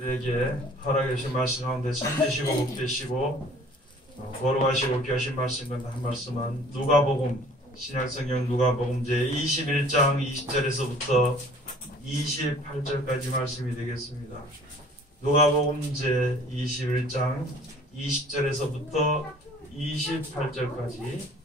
우리들에게 허락해 주신 말씀 가운데 참되시고 복되시고 거룩하시고 귀하신 말씀은 한 말씀은 누가복음 신약성경 누가복음 제21장 20절에서부터 28절까지 말씀이 되겠습니다. 누가복음 제21장 20절에서부터 28절까지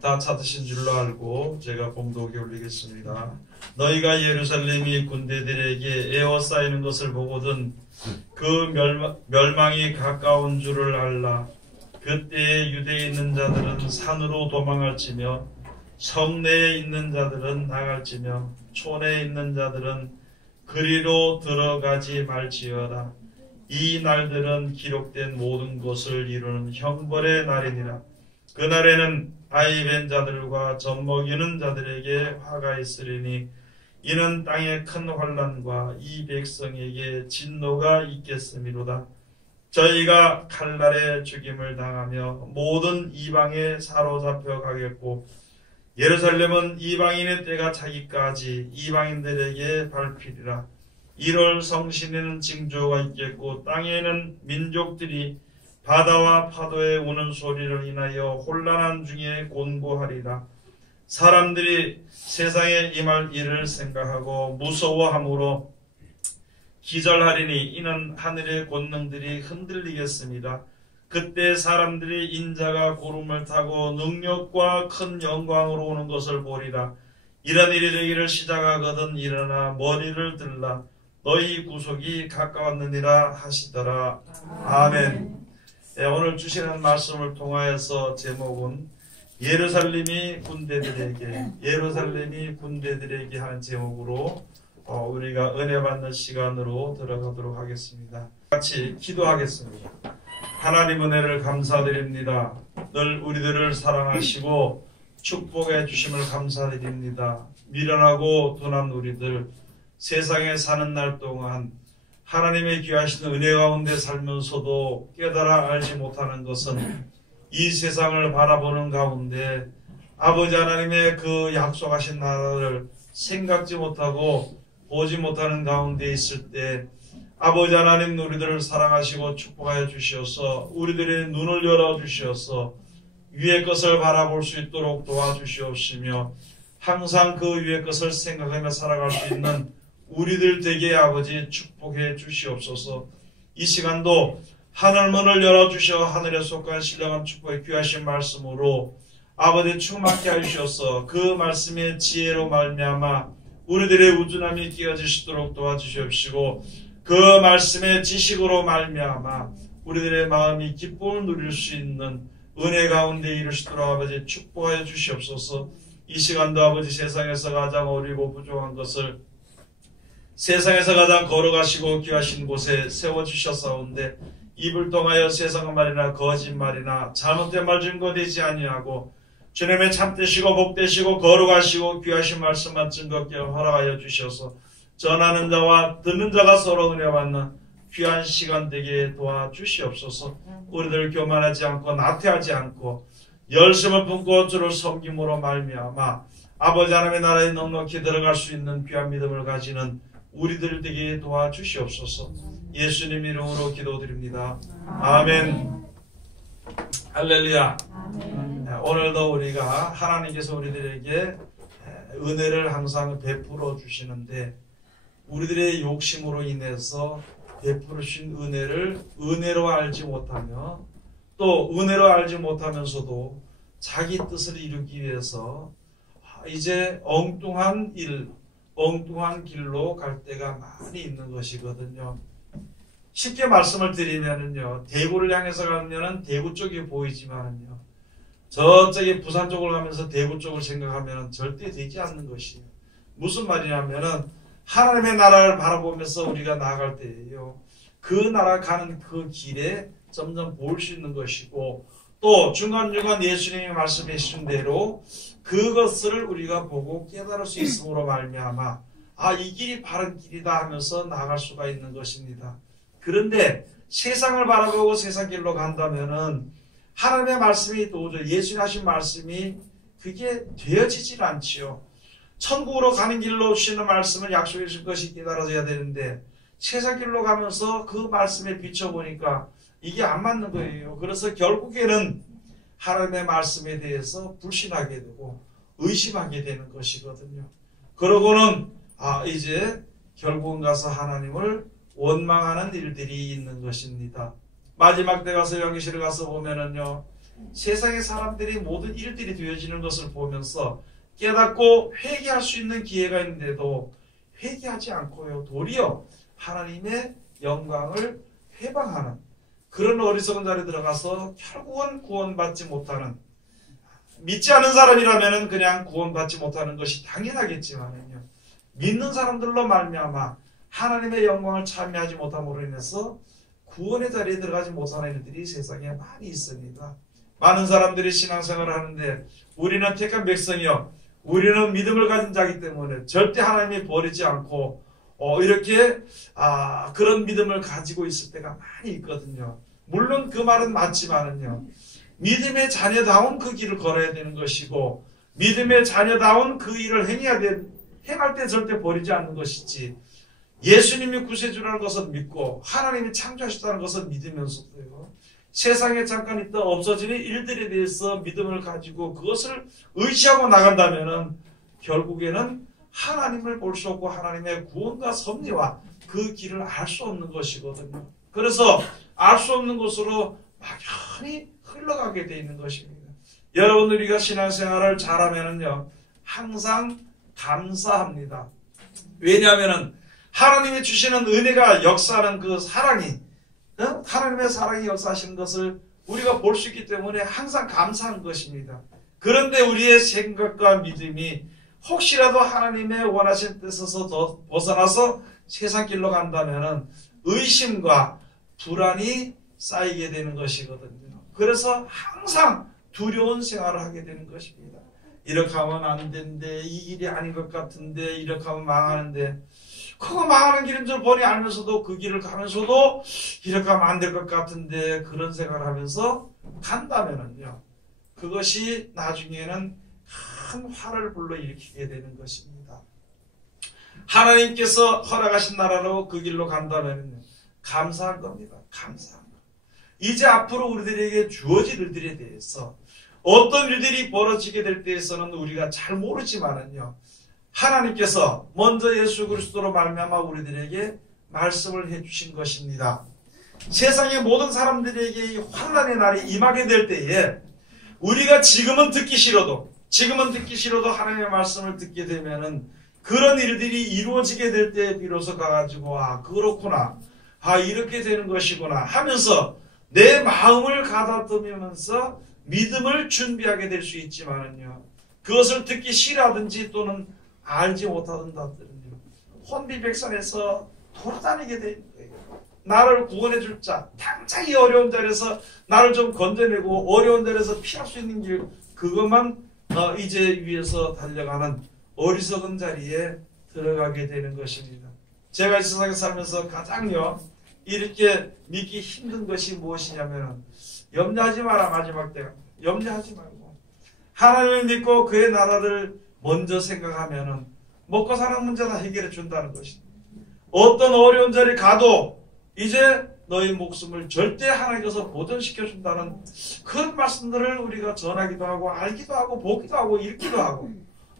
다 찾으신 줄로 알고 제가 봉독에 올리겠습니다. 너희가 예루살렘이 군대들에게 에워싸이는 것을 보거든 그 멸망이 가까운 줄을 알라. 그때에 유대에 있는 자들은 산으로 도망할지며 성내에 있는 자들은 나갈지며 촌에 있는 자들은 그리로 들어가지 말지어다. 이 날들은 기록된 모든 것을 이루는 형벌의 날이니라. 그날에는 아이벤 자들과 젖먹이는 자들에게 화가 있으리니 이는 땅에 큰 환난과 이 백성에게 진노가 있겠음이로다. 저희가 칼날에 죽임을 당하며 모든 이방에 사로잡혀 가겠고 예루살렘은 이방인의 때가 차기까지 이방인들에게 밟히리라. 1월 성신에는 징조가 있겠고 땅에는 민족들이 바다와 파도에 우는 소리를 인하여 혼란한 중에 곤고하리라. 사람들이 세상에 임할 일을 생각하고 무서워함으로 기절하리니 이는 하늘의 권능들이 흔들리겠습니다. 그때 사람들이 인자가 구름을 타고 능력과 큰 영광으로 오는 것을 보리라. 이런 일이 되기를 시작하거든 일어나 머리를 들라. 너희 구속이 가까웠느니라 하시더라. 아멘. 네, 오늘 주시는 말씀을 통하여서 제목은 예루살렘이 군대들에게 하는 제목으로 우리가 은혜 받는 시간으로 들어가도록 하겠습니다. 같이 기도하겠습니다. 하나님 은혜를 감사드립니다. 늘 우리들을 사랑하시고 축복해 주심을 감사드립니다. 미련하고 둔한 우리들 세상에 사는 날 동안 하나님의 귀하신 은혜 가운데 살면서도 깨달아 알지 못하는 것은 이 세상을 바라보는 가운데 아버지 하나님의 그 약속하신 나라를 생각지 못하고 보지 못하는 가운데 있을 때 아버지 하나님 우리들을 사랑하시고 축복하여 주시어서 우리들의 눈을 열어주시어서 위의 것을 바라볼 수 있도록 도와주시옵시며 항상 그 위의 것을 생각하며 살아갈 수 있는 우리들 되게 아버지 축복해 주시옵소서. 이 시간도 하늘문을 열어주셔 하늘에 속한 신령한 축복의 귀하신 말씀으로 아버지 충만케 하시어서 그 말씀의 지혜로 말미암아 우리들의 우둔함이 끼어지시도록 도와주시옵시고 그 말씀의 지식으로 말미암아 우리들의 마음이 기쁨을 누릴 수 있는 은혜 가운데 이르시도록 아버지 축복하여 주시옵소서. 이 시간도 아버지 세상에서 가장 어리고 부족한 것을 세상에서 가장 거룩하시고 귀하신 곳에 세워주셨사온데 입을 통하여 세상 말이나 거짓말이나 잘못된 말 증거되지 아니하고 주님의 참되시고 복되시고 거룩하시고 귀하신 말씀만 증거케 허락하여 주셔서 전하는 자와 듣는 자가 서로 은혜 받는 귀한 시간 되게 도와주시옵소서. 우리들 교만하지 않고 나태하지 않고 열심을 품고 주를 섬김으로 말미암아 아버지 하나님의 나라에 넉넉히 들어갈 수 있는 귀한 믿음을 가지는 우리들 되게 도와주시옵소서. 예수님 이름으로 기도드립니다. 아멘. 할렐루야. 아멘. 오늘도 우리가 하나님께서 우리들에게 은혜를 항상 베풀어 주시는데 우리들의 욕심으로 인해서 베푸르신 은혜를 은혜로 알지 못하며 또 은혜로 알지 못하면서도 자기 뜻을 이루기 위해서 이제 엉뚱한 길로 갈 때가 많이 있는 것이거든요. 쉽게 말씀을 드리면은요, 대구를 향해서 가면은 대구 쪽이 보이지만은요, 저쪽에 부산 쪽을 가면서 대구 쪽을 생각하면은 절대 되지 않는 것이에요. 무슨 말이냐면은 하나님의 나라를 바라보면서 우리가 나아갈 때예요. 그 나라 가는 그 길에 점점 볼 수 있는 것이고 또 중간중간 예수님이 말씀해 주신 대로 그것을 우리가 보고 깨달을 수 있음으로 말미암아 이 길이 바른 길이다 하면서 나아갈 수가 있는 것입니다. 그런데 세상을 바라보고 세상 길로 간다면은 하나님의 말씀이 도저히 예수님 하신 말씀이 그게 되어지질 않지요. 천국으로 가는 길로 주시는 말씀을 약속해 줄 것이 깨달아져야 되는데 세상 길로 가면서 그 말씀에 비춰보니까 이게 안 맞는 거예요. 그래서 결국에는 하나님의 말씀에 대해서 불신하게 되고 의심하게 되는 것이거든요. 그러고는 이제 결국은 가서 하나님을 원망하는 일들이 있는 것입니다. 마지막 때 가서 요한계시록 가서 보면은요, 세상의 사람들이 모든 일들이 되어지는 것을 보면서 깨닫고 회개할 수 있는 기회가 있는데도 회개하지 않고요, 도리어 하나님의 영광을 회방하는 그런 어리석은 자리에 들어가서 결국은 구원받지 못하는, 믿지 않은 사람이라면 그냥 구원받지 못하는 것이 당연하겠지만요, 믿는 사람들로 말미암아 하나님의 영광을 참여하지 못함으로 인해서 구원의 자리에 들어가지 못하는 일들이 세상에 많이 있습니다. 많은 사람들이 신앙생활을 하는데 우리는 택한 백성이요, 우리는 믿음을 가진 자이기 때문에 절대 하나님이 버리지 않고 이렇게 그런 믿음을 가지고 있을 때가 많이 있거든요. 물론 그 말은 맞지만은요, 믿음의 자녀다운 그 길을 걸어야 되는 것이고 믿음의 자녀다운 그 일을 행할 때 절대 버리지 않는 것이지, 예수님이 구세주라는 것을 믿고 하나님이 창조하셨다는 것을 믿으면서도요, 세상에 잠깐 있다 없어지는 일들에 대해서 믿음을 가지고 그것을 의지하고 나간다면은 결국에는 하나님을 볼 수 없고 하나님의 구원과 섭리와 그 길을 알 수 없는 것이거든요. 그래서 알 수 없는 곳으로 막연히 흘러가게 되어 있는 것입니다. 여러분, 우리가 신앙생활을 잘하면은요, 항상 감사합니다. 왜냐하면은 하나님이 주시는 은혜가 역사하는 그 사랑이, 하나님의 사랑이 역사하시는 것을 우리가 볼 수 있기 때문에 항상 감사한 것입니다. 그런데 우리의 생각과 믿음이 혹시라도 하나님의 원하신 뜻에서 더 벗어나서 세상 길로 간다면 의심과 불안이 쌓이게 되는 것이거든요. 그래서 항상 두려운 생활을 하게 되는 것입니다. 이렇게 하면 안 되는데, 이 길이 아닌 것 같은데, 이렇게 하면 망하는데, 그거 망하는 길인 줄 보니 알면서도 그 길을 가면서도 이렇게 하면 안 될 것 같은데, 그런 생각을 하면서 간다면은요, 그것이 나중에는 큰 화를 불러일으키게 되는 것입니다. 하나님께서 허락하신 나라로 그 길로 간다면 감사할 겁니다. 감사한 것. 이제 앞으로 우리들에게 주어질 일들에 대해서 어떤 일들이 벌어지게 될 때에서는 우리가 잘 모르지만은요, 하나님께서 먼저 예수 그리스도로 말미암아 우리들에게 말씀을 해주신 것입니다. 세상의 모든 사람들에게 이 환난의 날이 임하게 될 때에 우리가 지금은 듣기 싫어도 하나님의 말씀을 듣게 되면은 그런 일들이 이루어지게 될 때에 비로소 가가지고 그렇구나, 이렇게 되는 것이구나 하면서 내 마음을 가다듬으면서 믿음을 준비하게 될 수 있지만은요, 그것을 듣기 싫어하든지 또는 알지 못하던가들은요, 혼비백산에서 돌아다니게 되는 거예요. 나를 구원해 줄 자, 당장 이 어려운 자리에서 나를 좀 건져내고 어려운 자리에서 피할 수 있는 길, 그것만 이제 위에서 달려가는 어리석은 자리에 들어가게 되는 것입니다. 제가 이 세상에 살면서 가장요, 이렇게 믿기 힘든 것이 무엇이냐면, 염려하지 마라. 마지막 때가 염려하지 말고 하나님을 믿고 그의 나라를 먼저 생각하면은 먹고 사는 문제 다 해결해 준다는 것입니다. 어떤 어려운 자리 가도 이제 너희 목숨을 절대 하나님께서 보존시켜 준다는 그런 말씀들을 우리가 전하기도 하고 알기도 하고 보기도 하고 읽기도 하고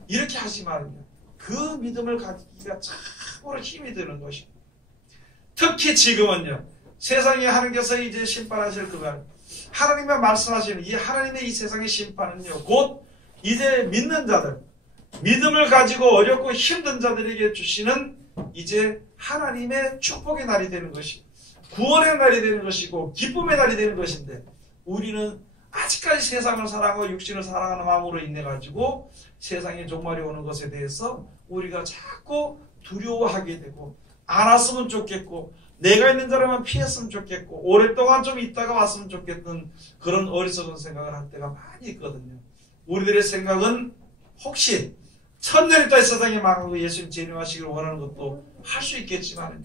이렇게 하지만요, 그 믿음을 가지기가 참으로 힘이 드는 것입니다. 특히 지금은요, 세상에 하나님께서 이제 심판하실 그간 하나님의 말씀하시는 이 하나님의 이 세상의 심판은요, 곧 이제 믿는 자들, 믿음을 가지고 어렵고 힘든 자들에게 주시는 이제 하나님의 축복의 날이 되는 것이고 구원의 날이 되는 것이고 기쁨의 날이 되는 것인데, 우리는 아직까지 세상을 사랑하고 육신을 사랑하는 마음으로 인해 가지고 세상의 종말이 오는 것에 대해서 우리가 자꾸 두려워하게 되고, 안 왔으면 좋겠고 내가 있는 자라면 피했으면 좋겠고 오랫동안 좀 있다가 왔으면 좋겠던 그런 어리석은 생각을 할 때가 많이 있거든요. 우리들의 생각은 혹시 천년 있다 이 세상에 망하고 예수님 재림하시기를 원하는 것도 할 수 있겠지만,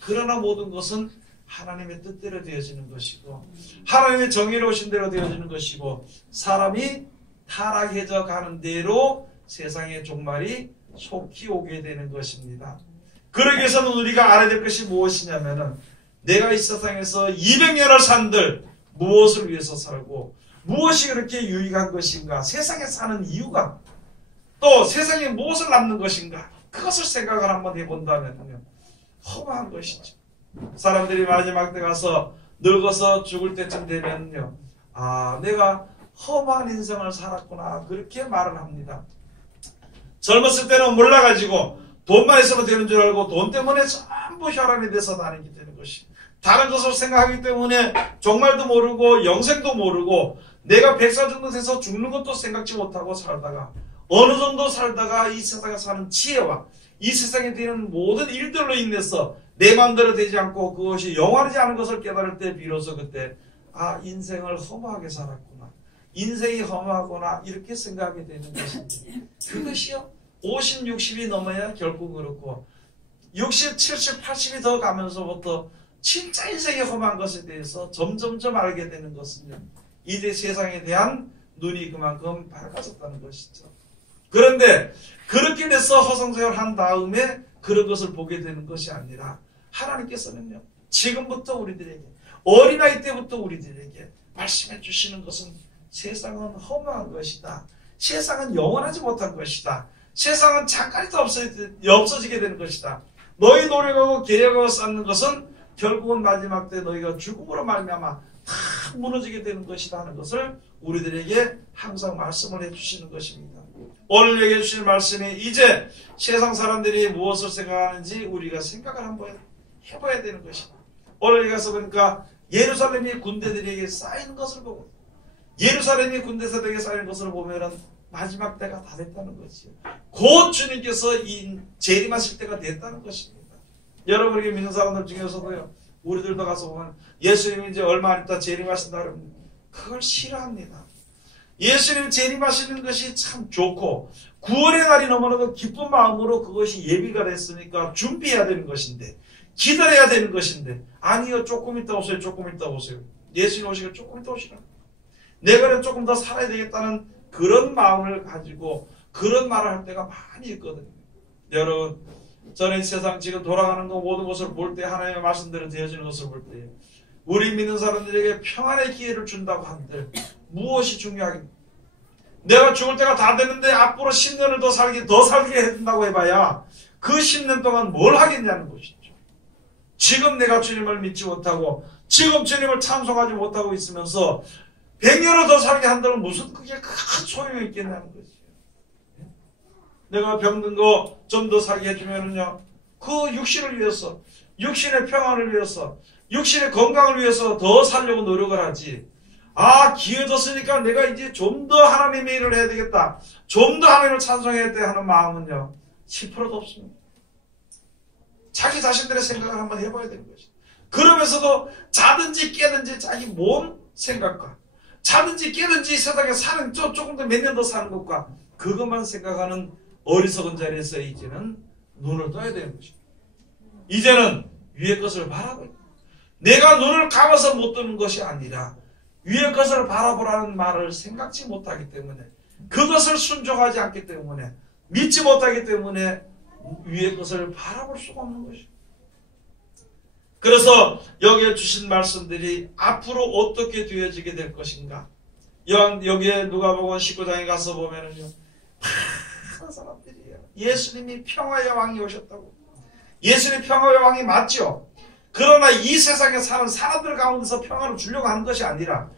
그러나 모든 것은 하나님의 뜻대로 되어지는 것이고 하나님의 정의로우신 대로 되어지는 것이고, 사람이 타락해져 가는 대로 세상의 종말이 속히 오게 되는 것입니다. 그러기 위해서는 우리가 알아야 될 것이 무엇이냐면은 내가 이 세상에서 200년을 산들 무엇을 위해서 살고 무엇이 그렇게 유익한 것인가, 세상에 사는 이유가, 또 세상에 무엇을 남는 것인가, 그것을 생각을 한번 해본다면요, 허무한 것이죠. 사람들이 마지막 때 가서 늙어서 죽을 때쯤 되면요, 아, 내가 허무한 인생을 살았구나, 그렇게 말을 합니다. 젊었을 때는 몰라가지고 돈만 있으면 되는 줄 알고 돈 때문에 전부 혈안이 돼서 다니게 되는 것이, 다른 것을 생각하기 때문에 종말도 모르고 영생도 모르고 내가 100살 정도 돼서 죽는 것도 생각지 못하고 살다가 어느 정도 살다가 이 세상에 사는 지혜와 이 세상에 되는 모든 일들로 인해서 내 마음대로 되지 않고 그것이 영원하지 않은 것을 깨달을 때 비로소 그때 아, 인생을 허무하게 살았구나, 인생이 허무하구나, 이렇게 생각하게 되는 것인데, 그것이요 50, 60이 넘어야 결국 그렇고 60, 70, 80이 더 가면서부터 진짜 인생이 험한 것에 대해서 점점점 알게 되는 것은요, 이제 세상에 대한 눈이 그만큼 밝아졌다는 것이죠. 그런데 그렇게 돼서 허송세월 한 다음에 그런 것을 보게 되는 것이 아니라 하나님께서는요, 지금부터 우리들에게, 어린아이 때부터 우리들에게 말씀해 주시는 것은 세상은 허무한 것이다, 세상은 영원하지 못한 것이다, 세상은 잠깐 있다 없어지게 되는 것이다, 너희 노력하고 계획하고 쌓는 것은 결국은 마지막 때 너희가 죽음으로 말미암아 다 무너지게 되는 것이다 하는 것을 우리들에게 항상 말씀을 해주시는 것입니다. 오늘 얘기해 주신 말씀이 이제 세상 사람들이 무엇을 생각하는지 우리가 생각을 한번 해봐야 되는 것이다. 오늘 여기서 보니까 예루살렘이 군대들에게 쌓이는 것을 보고, 예루살렘이 군대들에게 쌓이는 것을 보면은 마지막 때가 다 됐다는 것이요, 곧 주님께서 재림하실 때가 됐다는 것입니다. 여러분에게 믿는 사람들 중에서도요, 우리들도 가서 보면 예수님이 이제 얼마 안 있다 재림하신다 그러면 그걸 싫어합니다. 예수님 재림하시는 것이 참 좋고 구원의 날이 너무나도 기쁜 마음으로 그것이 예비가 됐으니까 준비해야 되는 것인데, 기다려야 되는 것인데, 아니요, 조금 있다 오세요, 조금 있다 오세요. 예수님 오시길 조금 있다 오시라, 내가 조금 더 살아야 되겠다는 그런 마음을 가지고 그런 말을 할 때가 많이 있거든요. 여러분, 저는 세상 지금 돌아가는 거 모든 것을 볼 때, 하나님의 말씀대로 되어지는 것을 볼 때 우리 믿는 사람들에게 평안의 기회를 준다고 한들 무엇이 중요하겠냐? 내가 죽을 때가 다 됐는데 앞으로 10년을 더 살게 해준다고 해봐야 그 10년 동안 뭘 하겠냐는 것이죠. 지금 내가 주님을 믿지 못하고 지금 주님을 찬송하지 못하고 있으면서 100년을 더 살게 한다면 무슨 그게 큰 소용이 있겠냐는 거지. 내가 병든 거 좀 더 살게 해주면은요, 그 육신을 위해서, 육신의 평안을 위해서, 육신의 건강을 위해서 더 살려고 노력을 하지. 아, 기회졌으니까 내가 이제 좀 더 하나님의 일을 해야 되겠다, 좀 더 하나님을 찬송해야 돼 하는 마음은요 10%도 없습니다. 자기 자신들의 생각을 한번 해봐야 되는 것이죠. 그러면서도 자든지 깨든지 자기 몸 생각과 자든지 깨든지 세상에 사는 조금 더 몇 년 더 사는 것과 그것만 생각하는 어리석은 자리에서 이제는 눈을 떠야 되는 것입니다. 이제는 위의 것을 바라고 있다. 내가 눈을 감아서 못 뜨는 것이 아니라 위의 것을 바라보라는 말을 생각지 못하기 때문에, 그것을 순종하지 않기 때문에, 믿지 못하기 때문에 위의 것을 바라볼 수가 없는 것입니다. 그래서 여기에 주신 말씀들이 앞으로 어떻게 되어지게 될 것인가, 여기에 누가복음 19장에 가서 보면은요, 많은 사람들이에요. 예수님이 평화의 왕이 오셨다고. 예수님이 평화의 왕이 맞죠. 그러나 이 세상에 사는 사람들 가운데서 평화를 주려고 하는 것이 아니라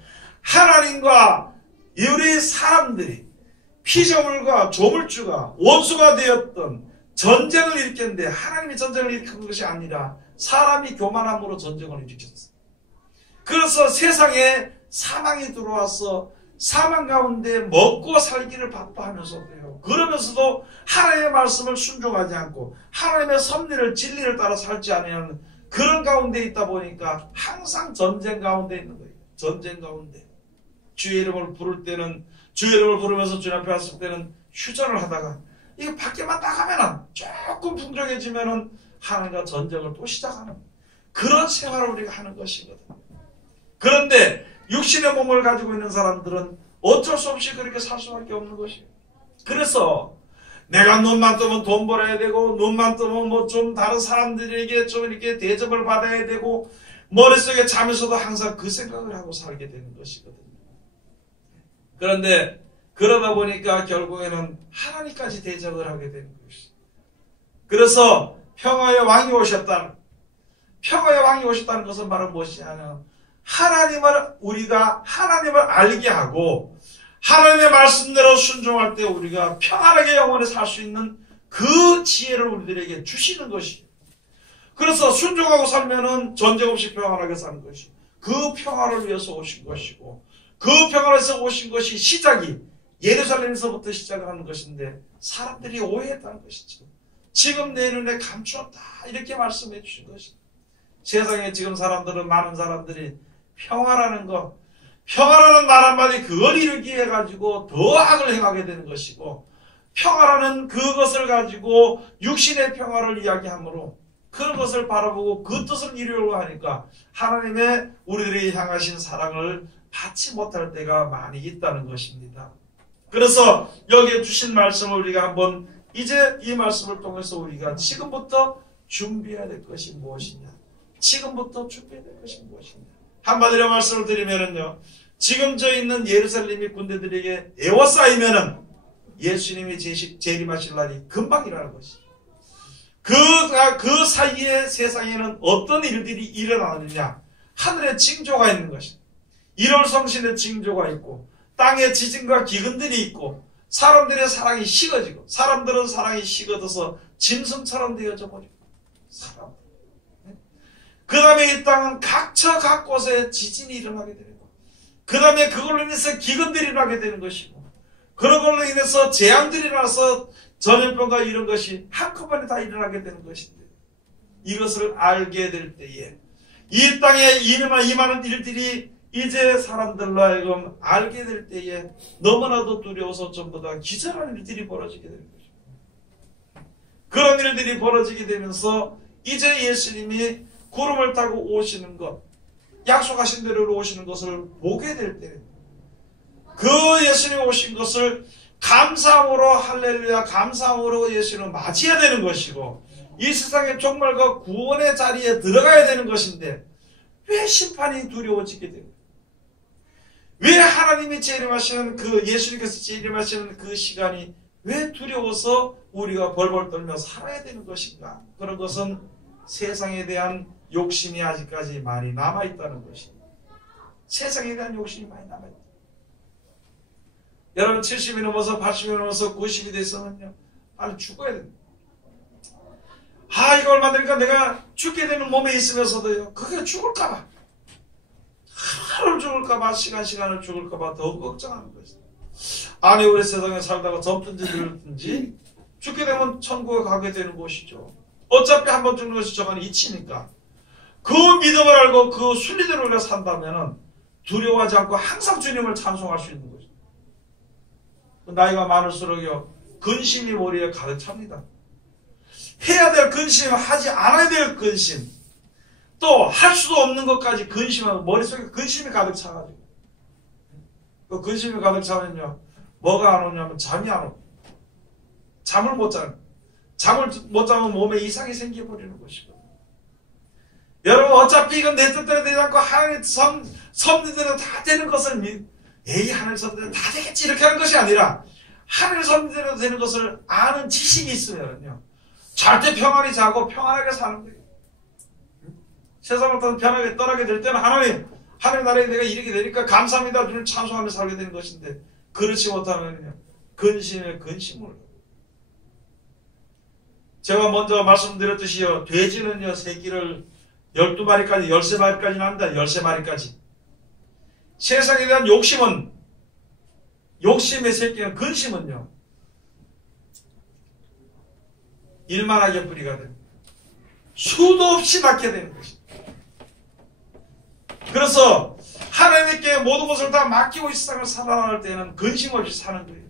하나님과 우리 사람들이 피조물과 조물주가 원수가 되었던 전쟁을 일으켰는데, 하나님이 전쟁을 일으킨 것이 아니라 사람이 교만함으로 전쟁을 일으켰어요. 그래서 세상에 사망이 들어와서 사망 가운데 먹고 살기를 바빠하면서도요, 그러면서도 하나님의 말씀을 순종하지 않고 하나님의 섭리를, 진리를 따라 살지 않으면 그런 가운데 있다 보니까 항상 전쟁 가운데 있는 거예요. 전쟁 가운데. 주의 이름을 부를 때는, 주의 이름을 부르면서 주님 앞에 왔을 때는 휴전을 하다가 이거 밖에만 나가면은 조금 풍족해지면은 하나님과 전쟁을 또 시작하는 그런 생활을 우리가 하는 것이거든요. 그런데 육신의 몸을 가지고 있는 사람들은 어쩔 수 없이 그렇게 살 수밖에 없는 것이에요. 그래서 내가 눈만 뜨면 돈 벌어야 되고, 눈만 뜨면 뭐 좀 다른 사람들에게 좀 이렇게 대접을 받아야 되고, 머릿속에 잠에서도 항상 그 생각을 하고 살게 되는 것이거든요. 그런데 그러다 보니까 결국에는 하나님까지 대적을 하게 되는 것이죠. 그래서 평화의 왕이 오셨다는, 평화의 왕이 오셨다는 것은 바로 무엇이냐면, 우리가 하나님을 알게 하고 하나님의 말씀대로 순종할 때 우리가 평안하게 영원히 살 수 있는 그 지혜를 우리들에게 주시는 것이에요. 그래서 순종하고 살면은 전쟁 없이 평안하게 사는 것이고, 그 평화를 위해서 오신 것이고, 그 평화에서 오신 것이 시작이 예루살렘에서부터 시작하는 것인데, 사람들이 오해했다는 것이죠. 지금 내 눈에 감추었다 이렇게 말씀해 주신 것이죠. 세상에 지금 사람들은, 많은 사람들이 평화라는 것, 평화라는 말 한마디 그걸 이루기 위해 가지고 더 악을 행하게 되는 것이고, 평화라는 그것을 가지고 육신의 평화를 이야기하므로 그런 것을 바라보고 그 뜻을 이루려고 하니까 하나님의 우리들이 향하신 사랑을 받지 못할 때가 많이 있다는 것입니다. 그래서 여기에 주신 말씀을 우리가 한번 이제 이 말씀을 통해서 우리가 지금부터 준비해야 될 것이 무엇이냐, 지금부터 준비해야 될 것이 무엇이냐. 한마디로 말씀을 드리면은요, 지금 저 있는 예루살렘이 군대들에게 에워싸이면은 예수님이 재림하실 날이 금방이라는 것이죠. 그 사이에 세상에는 어떤 일들이 일어나느냐, 하늘에 징조가 있는 것이죠. 1월 성신의 징조가 있고, 땅에 지진과 기근들이 있고, 사람들의 사랑이 식어지고, 사람들은 사랑이 식어져서 짐승처럼 되어져 버리고, 사람. 그 다음에 이 땅은 각처 각곳에 지진이 일어나게 되고, 그 다음에 그걸로 인해서 기근들이 일어나게 되는 것이고, 그런 걸로 인해서 재앙들이 일어나서 전염병과 이런 것이 한꺼번에 다 일어나게 되는 것인데, 이것을 알게 될 때에 이 땅에 임하는 일들이 이제 사람들로 하여금 알게 될 때에 너무나도 두려워서 전부 다 기절하는 일들이 벌어지게 되는 것입니다. 그런 일들이 벌어지게 되면서 이제 예수님이 구름을 타고 오시는 것, 약속하신 대로 오시는 것을 보게 될 때, 그 예수님 오신 것을 감사함으로, 할렐루야 감사함으로 예수님을 맞이해야 되는 것이고, 이 세상의 종말과 구원의 자리에 들어가야 되는 것인데, 왜 심판이 두려워지게 됩니까? 왜 하나님이 재림하시는 그 예수님께서 재림하시는 그 시간이 왜 두려워서 우리가 벌벌 떨며 살아야 되는 것인가? 그런 것은 세상에 대한 욕심이 아직까지 많이 남아있다는 것입니다. 세상에 대한 욕심이 많이 남아있다. 여러분 70이 넘어서 80이 넘어서 90이 됐으면요, 빨리 죽어야 됩니다. 이거 얼마 되니까 내가 죽게 되는 몸에 있으면서도요, 그게 죽을까봐, 하루를 죽을까봐, 시간을 죽을까봐 더 걱정하는 것이죠. 아니, 우리 세상에 살다가 젊든지 늙든지 죽게 되면 천국에 가게 되는 곳이죠. 어차피 한번 죽는 것이 저건 이치니까. 그 믿음을 알고 그 순리대로 우리가 산다면 두려워하지 않고 항상 주님을 찬송할 수 있는 거죠. 나이가 많을수록요, 근심이 머리에 가득 찹니다. 해야 될 근심, 하지 않아야 될 근심, 또 할 수도 없는 것까지 근심하고 머릿속에 근심이 가득 차가지고, 그 근심이 가득 차면요, 뭐가 안 오냐면 잠이 안 오고, 잠을 못 자는, 잠을 못 자면 몸에 이상이 생겨버리는 것이고, 여러분 어차피 이건 내 뜻대로 되지 않고 하나님 섭리대로 다 되는 것을 하나님 섭리대로 다 되겠지 이렇게 하는 것이 아니라, 하나님 섭리대로 되는 것을 아는 지식이 있으면요, 절대 평안히 자고 평안하게 사는 거예요. 세상을 편하게 떠나게 될 때는 하나님 나라에 내가 이렇게 되니까 감사합니다 주를 찬송하며 살게 되는 것인데, 그렇지 못하면요, 근심에 근심을. 제가 먼저 말씀드렸듯이요, 돼지는요, 새끼를 12마리까지, 13마리까지 낳는다. 13마리까지. 세상에 대한 욕심의 새끼는, 근심은요, 일만하게 뿌리가 됩니다. 수도 없이 낳게 되는 것입니다. 그래서 하나님께 모든 것을 다 맡기고 이 세상을 살아갈 때는 근심 없이 사는 거예요.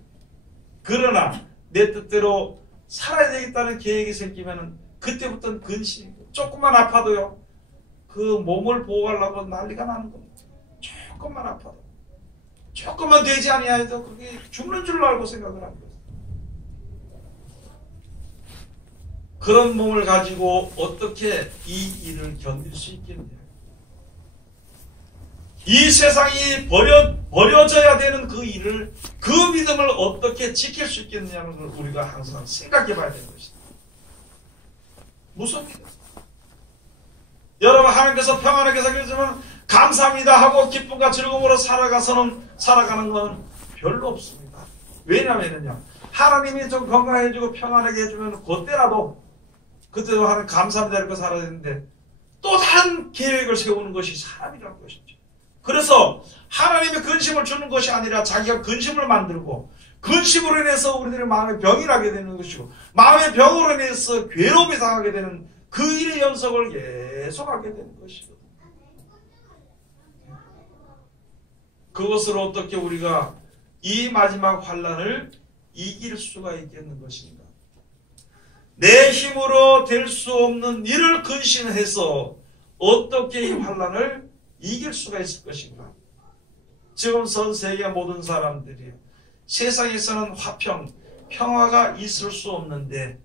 그러나 내 뜻대로 살아야 되겠다는 계획이 생기면은 그때부터는 근심이고, 조금만 아파도요, 그 몸을 보호하려고 난리가 나는 겁니다. 조금만 아파도, 조금만 되지 아니하여도 그게 죽는 줄 알고 생각을 합니다. 그런 몸을 가지고 어떻게 이 일을 견딜 수 있겠냐. 이 세상이 버려져야 되는 그 일을, 그 믿음을 어떻게 지킬 수 있겠느냐는 걸 우리가 항상 생각해 봐야 되는 것이다. 무섭니다. 여러분, 하나님께서 평안하게 살려주면 감사합니다 하고 기쁨과 즐거움으로 살아가는 건 별로 없습니다. 왜냐면요, 하나님이 좀 건강해지고 평안하게 해주면 그때도 하나님 감사합니다 이렇게 살아야 되는데, 또 다른 계획을 세우는 것이 사람이라는 것이죠. 그래서 하나님의 근심을 주는 것이 아니라 자기가 근심을 만들고, 근심으로 인해서 우리들의 마음에 병이 나게 되는 것이고, 마음의 병으로 인해서 괴로움이 당하게 되는 그 일의 연속을 계속하게 되는 것이거든요. 그것을 어떻게 우리가 이 마지막 환난을 이길 수가 있겠는 것인가? 내 힘으로 될 수 없는 일을 근심해서 어떻게 이 환난을 이길 수가 있을 것인가? 지금 전 세계 모든 사람들이 세상에서는 평화가 있을 수 없는데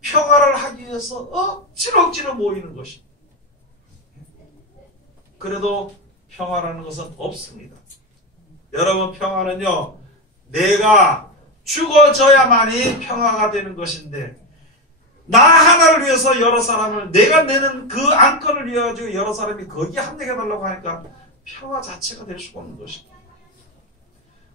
평화를 하기 위해서 억지로 모이는 것입니다. 그래도 평화라는 것은 없습니다. 여러분, 평화는요, 내가 죽어져야만이 평화가 되는 것인데, 나 하나를 위해서 여러 사람을, 내가 내는 그 안건을 위해 가지고 여러 사람이 거기에 합력해달라고 하니까 평화 자체가 될 수가 없는 것입니다.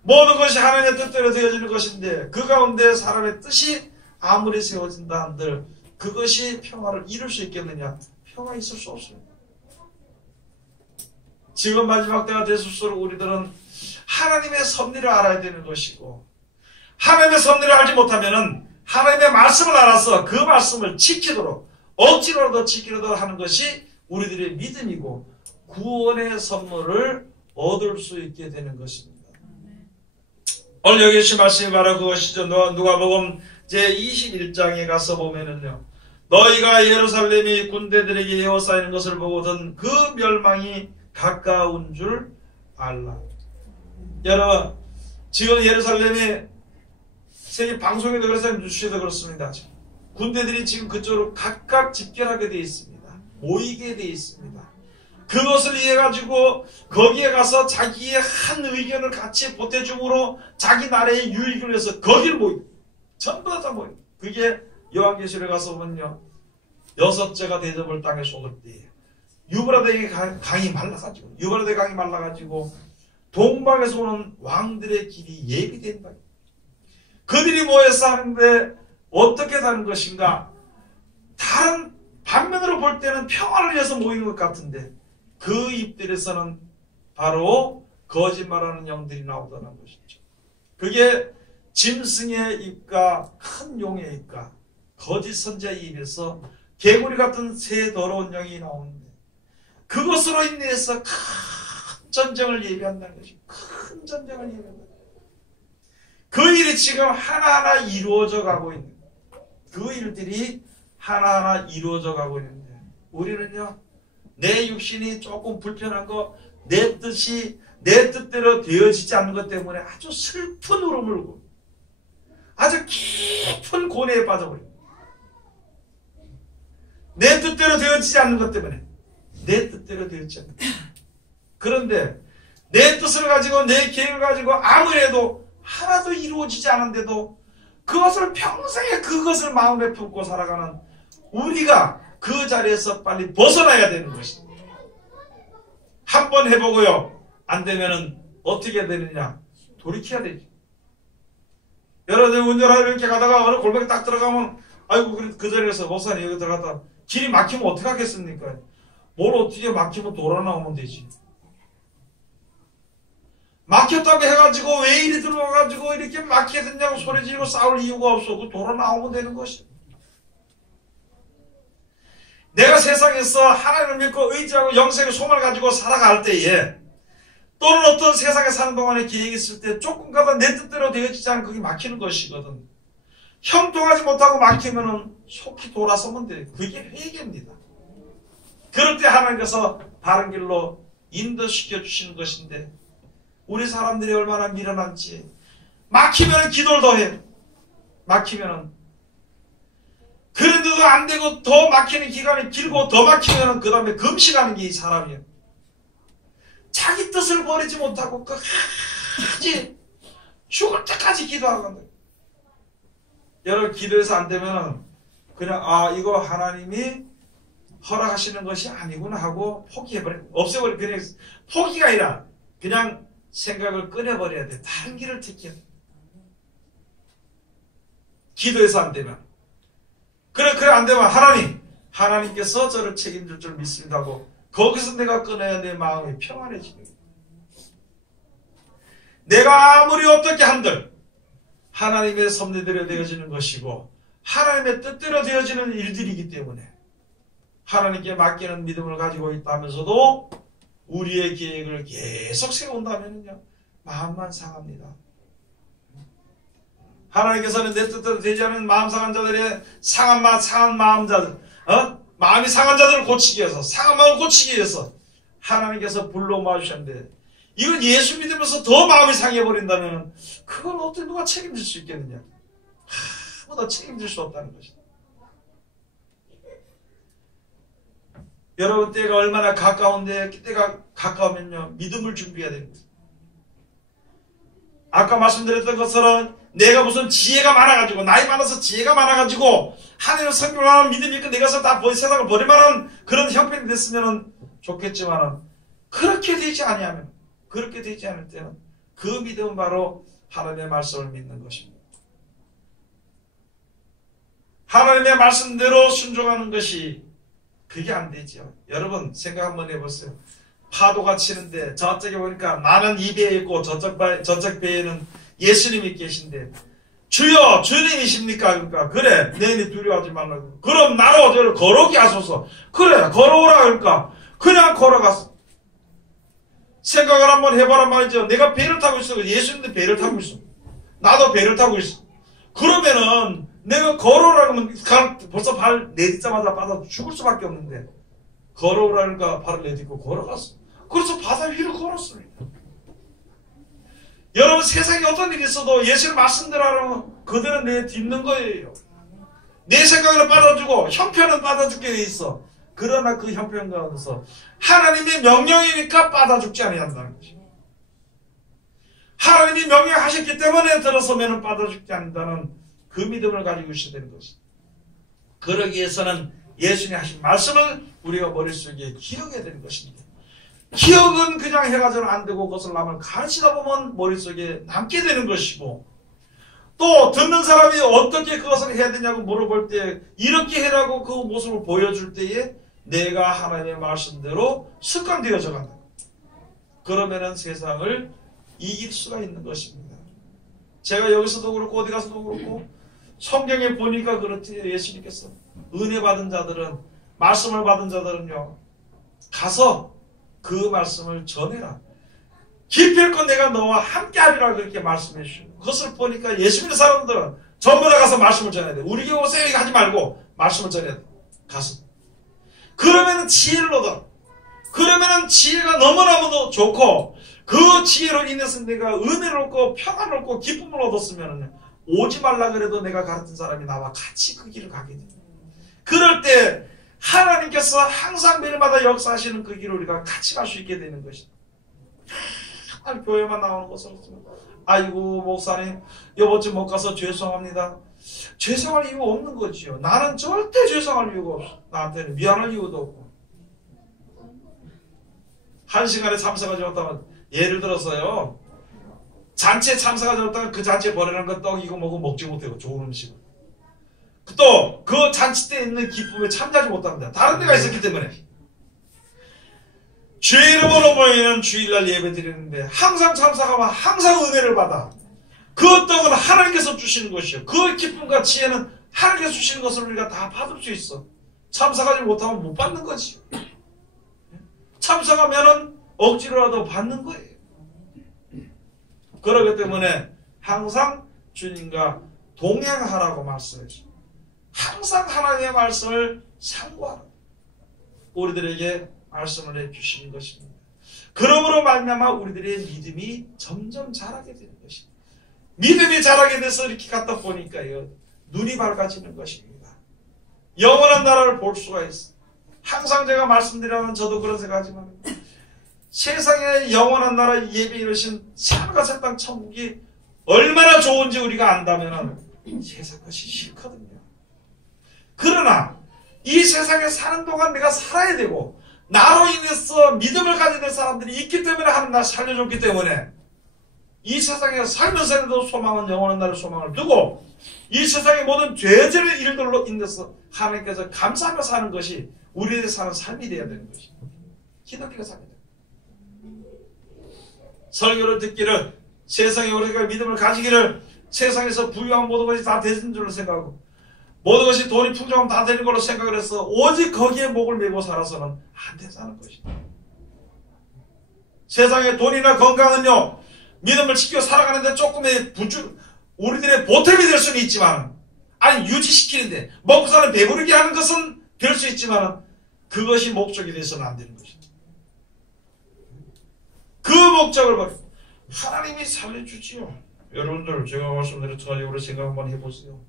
모든 것이 하나님의 뜻대로 되어지는 것인데, 그 가운데 사람의 뜻이 아무리 세워진다 한들 그것이 평화를 이룰 수 있겠느냐? 평화 있을 수 없습니다. 지금 마지막 때가 될수록 우리들은 하나님의 섭리를 알아야 되는 것이고, 하나님의 섭리를 알지 못하면은 하나님의 말씀을 알아서 그 말씀을 지키도록, 억지로라도 지키도록 하는 것이 우리들의 믿음이고 구원의 선물을 얻을 수 있게 되는 것입니다. 오늘 여기 계신 말씀이 바로 그것이죠. 누가복음 제21장에 가서 보면은요, 너희가 예루살렘이 군대들에게 에워싸이는 것을 보거든 그 멸망이 가까운 줄 알라. 여러분, 지금 예루살렘이 세계 방송에도 그렇습니다. 뉴스에도 그렇습니다. 군대들이 지금 그쪽으로 각각 집결하게 되어 있습니다. 모이게 되어 있습니다. 그것을 이해가지고 거기에 가서 자기의 한 의견을 같이 보태줌으로 자기 나라의 유익을 위해서 거기를 모이고, 전부 다 모이고. 그게 요한계시록에 가서 보면요, 6제가 대접을 땅에 쏟을 때예요. 유브라데의 강이 말라가지고 동방에서 오는 왕들의 길이 예비된다. 그들이 모여서 하는데 어떻게 다른 것인가? 다른 반면으로 볼 때는 평화를 위해서 모이는 것 같은데 그 입들에서는 바로 거짓말하는 영들이 나오다는 것이죠. 그게 짐승의 입과 큰 용의 입과 거짓 선지자의 입에서 개구리 같은 새 더러운 영이 나오는데, 그것으로 인해서 큰 전쟁을 예비한다는 것이죠. 큰 전쟁을 예비한다. 그 일이 지금 하나하나 이루어져 가고 있는 거예요. 그 일들이 하나하나 이루어져 가고 있는데, 우리는요, 내 육신이 조금 불편한 거, 내 뜻대로 되어지지 않는 것 때문에 아주 슬픈 울음을 울고 아주 깊은 고뇌에 빠져버립니다. 내 뜻대로 되어지지 않는 것 때문에, 내 뜻대로 되어지지 않는 것 때문에. 그런데 내 뜻을 가지고 내 계획을 가지고 아무리 해도 하나도 이루어지지 않은데도 그것을 평생에 그것을 마음에 품고 살아가는 우리가 그 자리에서 빨리 벗어나야 되는 것입니다. 한번 해보고요, 안 되면은 어떻게 되느냐? 돌이켜야 되죠. 여러분, 운전하러 이렇게 가다가 어느 골목에 딱 들어가면, 아이고, 그 자리에서 목사님 여기 들어갔다 길이 막히면 어떻게 하겠습니까? 뭘 어떻게 막히면 돌아 나오면 되지. 막혔다고 해가지고 왜 이리 들어와가지고 이렇게 막히게 됐냐고 소리 지르고 싸울 이유가 없어. 그 돌아 나오면 되는 것이. 내가 세상에서 하나님을 믿고 의지하고 영생의 소망을 가지고 살아갈 때에, 또는 어떤 세상에 사는 동안에 계획이 있을 때 조금 가다 내 뜻대로 되어지지 않으면 그게 막히는 것이거든. 형통하지 못하고 막히면은 속히 돌아서면 돼. 그게 회개입니다. 그럴 때 하나님께서 바른 길로 인도시켜 주시는 것인데, 우리 사람들이 얼마나 미련한지. 막히면은 기도를 더 해. 막히면은 그런데도 안 되고 더 막히는 기간이 길고 더 막히면 그 다음에 금식하는 게 이 사람이에요. 자기 뜻을 버리지 못하고 끝까지 죽을 때까지 기도하거든요. 여러분 기도해서 안 되면 그냥 이거 하나님이 허락하시는 것이 아니구나 하고 포기해버려. 없애버려. 그냥 포기가 아니라 그냥 생각을 끊어버려야 돼. 다른 길을 택해야 돼. 기도해서 안 되면. 그래 안 되면 하나님께서 저를 책임질 줄 믿습니다 하고 거기서 내가 끊어야 내 마음이 평안해지는 거예요. 내가 아무리 어떻게 한들 하나님의 섭리대로 되어지는 것이고 하나님의 뜻대로 되어지는 일들이기 때문에 하나님께 맡기는 믿음을 가지고 있다면서도 우리의 계획을 계속 세운다면요 마음만 상합니다. 하나님께서는 내 뜻대로 되지 않은 마음 상한 자들의 상한 마음자들, 마음이 상한 자들을 고치기 위해서, 상한 마음을 고치기 위해서 하나님께서 불러 모아주셨는데 이건 예수 믿으면서 더 마음이 상해버린다면 그걸 어떻게 누가 책임질 수 있겠느냐? 아무도 책임질 수 없다는 것이다. 여러분 때가 얼마나 가까운데 때가 가까우면요 믿음을 준비해야 됩니다. 아까 말씀드렸던 것처럼 내가 무슨 지혜가 많아가지고 나이 많아서 지혜가 많아가지고 하나님을 섬기는 믿음이 있고 내가 다 세상을 버릴만한 그런 형편이 됐으면 좋겠지만 그렇게 되지 않을 때는 그 믿음은 바로 하나님의 말씀을 믿는 것입니다. 하나님의 말씀대로 순종하는 것이 그게 안 되죠. 여러분 생각 한번 해보세요. 파도가 치는데 저쪽에 보니까 나는 이 배에 있고 저쪽 배에는 예수님이 계신데 주여 주님이십니까? 그러니까 그래 내니 두려워하지 말라고. 그럼 나로 저를 걸어오게 하소서. 그래 걸어오라 그러니까 그냥 걸어갔어. 생각을 한번 해봐란 말이죠. 내가 배를 타고 있어. 예수님도 배를 타고 있어. 나도 배를 타고 있어. 그러면은 내가 걸어오라 그러면 벌써 발 내딛자마자 바다 죽을 수밖에 없는데 걸어오라니까 발을 내딛고 걸어갔어. 그래서 바다 위로 걸었습니다. 여러분 세상에 어떤 일이 있어도 예수의 말씀대로 하면 그대로 내딛는 거예요. 내 생각을 받아주고 형편은 받아주게 돼 있어. 그러나 그 형편 가운데서 하나님의 명령이니까 받아 죽지 않는다는 것이죠. 하나님이 명령하셨기 때문에 들어서면 받아 죽지 않는다는 그 믿음을 가지고 있어야 되는 것입니다. 그러기 위해서는 예수님이 하신 말씀을 우리가 머릿속에 기억해야 되는 것입니다. 기억은 그냥 해가지고는 안 되고 그것을 남을 가르치다 보면 머릿속에 남게 되는 것이고 또 듣는 사람이 어떻게 그것을 해야 되냐고 물어볼 때 이렇게 해라고 그 모습을 보여줄 때에 내가 하나님의 말씀대로 습관되어져 간다. 그러면은 세상을 이길 수가 있는 것입니다. 제가 여기서도 그렇고 어디 가서도 그렇고 성경에 보니까 그렇대요. 예수님께서 은혜 받은 자들은 말씀을 받은 자들은요 가서 그 말씀을 전해라. 기필코 내가 너와 함께하리라 그렇게 말씀해 주시고 그것을 보니까 예수 믿는 사람들은 전부 다 가서 말씀을 전해야 돼. 우리 교회 오세요 하지 말고 말씀을 전해야 돼. 가서. 그러면은 지혜를 얻어. 그러면은 지혜가 너무나도 좋고 그 지혜로 인해서 내가 은혜를 얻고 평안을 얻고 기쁨을 얻었으면 오지 말라 그래도 내가 가르친 사람이 나와 같이 그 길을 가게 돼. 그럴 때 하나님께서 항상 매일마다 역사하시는 그 길을 우리가 같이 갈 수 있게 되는 것이다. 맨날 교회만 나오는 것은 없으면 아이고 목사님 이번주 못 가서 죄송합니다. 죄송할 이유가 없는 거지요. 나는 절대 죄송할 이유가 없어. 나한테는 미안할 이유도 없고. 한 시간에 참석하지 못하면 예를 들어서요. 잔치에 참석하지 못하면 그 잔치에 버리는 거 떡 이거 먹고 먹지 못하고 좋은 음식을. 또 그 잔치 때 있는 기쁨에 참여하지 못합니다. 다른 데가 있었기 때문에. 주의 이름으로 모이는 주일날 예배 드리는데 항상 참석하면 항상 은혜를 받아. 그 떡은 하나님께서 주시는 것이요. 그 기쁨과 지혜는 하나님께서 주시는 것을 우리가 다 받을 수 있어. 참석하지 못하면 못 받는 거지. 참석하면은 억지로라도 받는 거예요. 그렇기 때문에 항상 주님과 동행하라고 말씀해주죠. 항상 하나님의 말씀을 상고하라. 우리들에게 말씀을 해주시는 것입니다. 그러므로 말미암아 우리들의 믿음이 점점 자라게 되는 것입니다. 믿음이 자라게 돼서 이렇게 갖다 보니까요. 눈이 밝아지는 것입니다. 영원한 나라를 볼 수가 있어. 항상 제가 말씀드리면 저도 그런 생각하지만 세상에 영원한 나라 예비 이르신 하늘과 새 땅 천국이 얼마나 좋은지 우리가 안다면 세상 것이 싫거든요. 그러나 이 세상에 사는 동안 내가 살아야 되고 나로 인해서 믿음을 가져야 될 사람들이 있기 때문에 하나님 날 살려줬기 때문에 이 세상에 살면서도 소망은 영원한 나라의 소망을 두고 이 세상의 모든 죄질의 일들로 인해서 하나님께서 감사하며 사는 것이 우리의 사는 삶이 되어야 되는 것입니다. 기독교가 삽니다. 설교를 듣기를 세상에 우리가 믿음을 가지기를 세상에서 부유한 모든 것이 다 되는 줄로 생각하고 모든 것이 돈이 풍족하면 다 되는 걸로 생각을 해서 오직 거기에 목을 메고 살아서는 안 된다는 것이다. 세상에 돈이나 건강은요 믿음을 지키고 살아가는데 조금의 우리들의 보탬이 될 수는 있지만 아니 유지시키는데 먹고 사는 배부르게 하는 것은 될 수 있지만 그것이 목적이 돼서는 안 되는 것이다. 그 목적을 버리고 하나님이 살려주지요. 여러분들 제가 말씀드린 두 가지로 생각 한번 해보세요.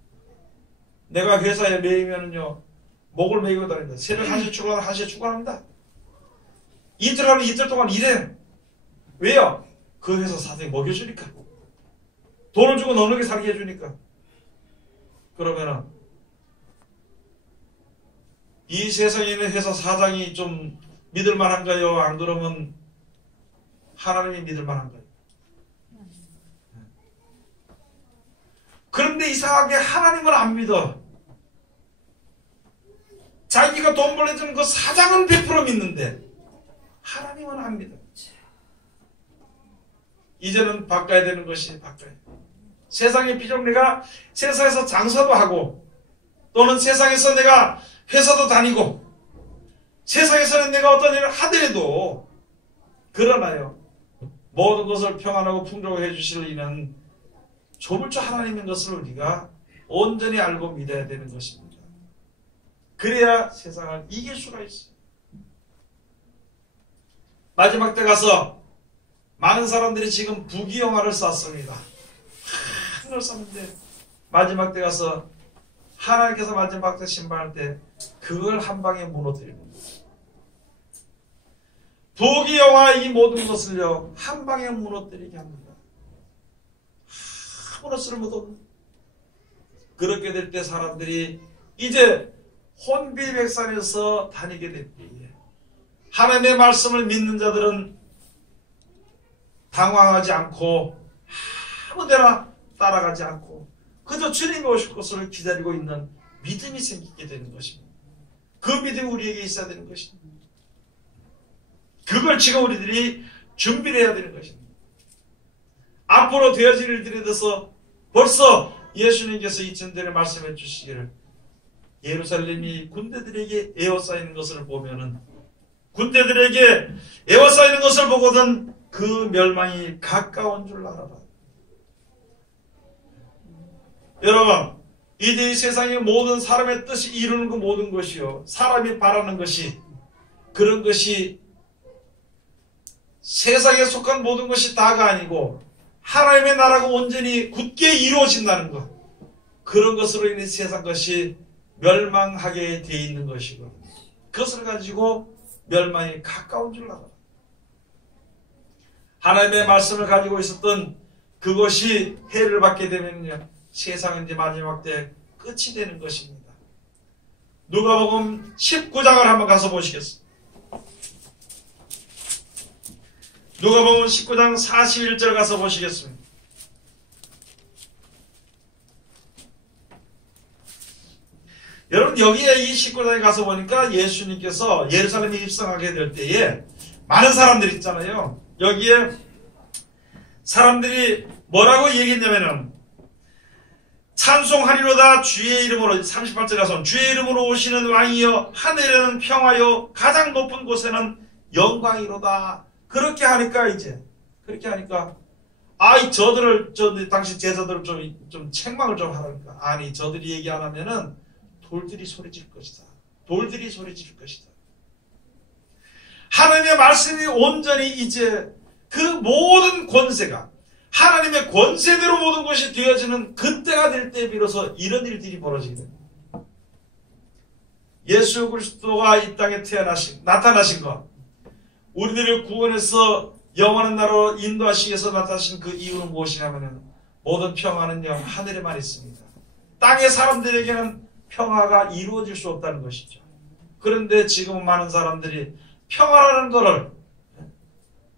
내가 회사에 매이면은요 목을 매이고 다닙니다. 새벽 1시에 출근하면 1시에 출근합니다. 이틀 하면 이틀 동안 일해요. 왜요? 그 회사 사장이 먹여주니까. 돈을 주고 너에게 살게 해주니까. 그러면은 이 세상에 있는 회사 사장이 좀 믿을만한가요? 안 그러면 하나님이 믿을만한가요? 그런데 이상하게 하나님을 안 믿어. 자기가 돈 벌어주는 그 사장은 100% 믿는데 하나님은 안 믿어. 이제는 바꿔야 되는 것이 바꿔야 돼. 세상의 비록 내가 세상에서 장사도 하고 또는 세상에서 내가 회사도 다니고 세상에서는 내가 어떤 일을 하더라도 그러나요 모든 것을 평안하고 풍족해 주실 이는 조물주 하나님인 것을 우리가 온전히 알고 믿어야 되는 것입니다. 그래야 세상을 이길 수가 있어요. 마지막 때 가서 많은 사람들이 지금 부귀영화를 쌓습니다. 한걸 쌓는데 마지막 때 가서 하나님께서 마지막 때 심판할 때 그걸 한 방에 무너뜨리는 거예요. 부귀영화 이 모든 것을요 한 방에 무너뜨리게 합니다. 아무런 쓸모도 그렇게 될 때 사람들이 이제 혼비백산에서 다니게 될 때에 하나님의 말씀을 믿는 자들은 당황하지 않고 아무데나 따라가지 않고 그저 주님이 오실 것을 기다리고 있는 믿음이 생기게 되는 것입니다. 그 믿음이 우리에게 있어야 되는 것입니다. 그걸 지금 우리들이 준비를 해야 되는 것입니다. 앞으로 되어질 일들에 대해서 벌써 예수님께서 2000년 전에 말씀해 주시기를 예루살렘이 군대들에게 에워싸이는 것을 보면은 군대들에게 에워싸이는 것을 보거든 그 멸망이 가까운 줄 알아라. 여러분 이제 이 세상의 모든 사람의 뜻이 이루는 그 모든 것이요 사람이 바라는 것이 그런 것이 세상에 속한 모든 것이 다가 아니고 하나님의 나라가 온전히 굳게 이루어진다는 것 그런 것으로 인해 세상 것이 멸망하게 되어 있는 것이고 그것을 가지고 멸망이 가까운 줄 알아. 하나님의 말씀을 가지고 있었던 그것이 해를 받게 되면요 세상은 이제 마지막 때 끝이 되는 것입니다. 누가복음 19장을 한번 가서 보시겠습니다. 누가복음 19장 41절 가서 보시겠습니다. 여러분 여기에 이 19장에 가서 보니까 예수님께서 예루살렘에 입성하게 될 때에 많은 사람들이 있잖아요. 여기에 사람들이 뭐라고 얘기했냐면은 찬송하리로다 주의 이름으로 38절 가서 주의 이름으로 오시는 왕이여 하늘에는 평화요 가장 높은 곳에는 영광이로다. 그렇게 하니까 저들을 당시 제자들을 좀 책망을 좀 하라니까 아니 저들이 얘기 안 하면은 돌들이 소리 질 것이다. 돌들이 소리 질 것이다. 하나님의 말씀이 온전히 이제 그 모든 권세가 하나님의 권세대로 모든 것이 되어지는 그때가 될 때 비로소 이런 일들이 벌어지게 됩니다. 예수 그리스도가 이 땅에 나타나신 것, 우리들을 구원해서 영원한 나라로 인도하시기 위해서 나타나신 그 이유는 무엇이냐면 모든 평화는요 하늘에만 있습니다. 땅의 사람들에게는 평화가 이루어질 수 없다는 것이죠. 그런데 지금 많은 사람들이 평화라는 것을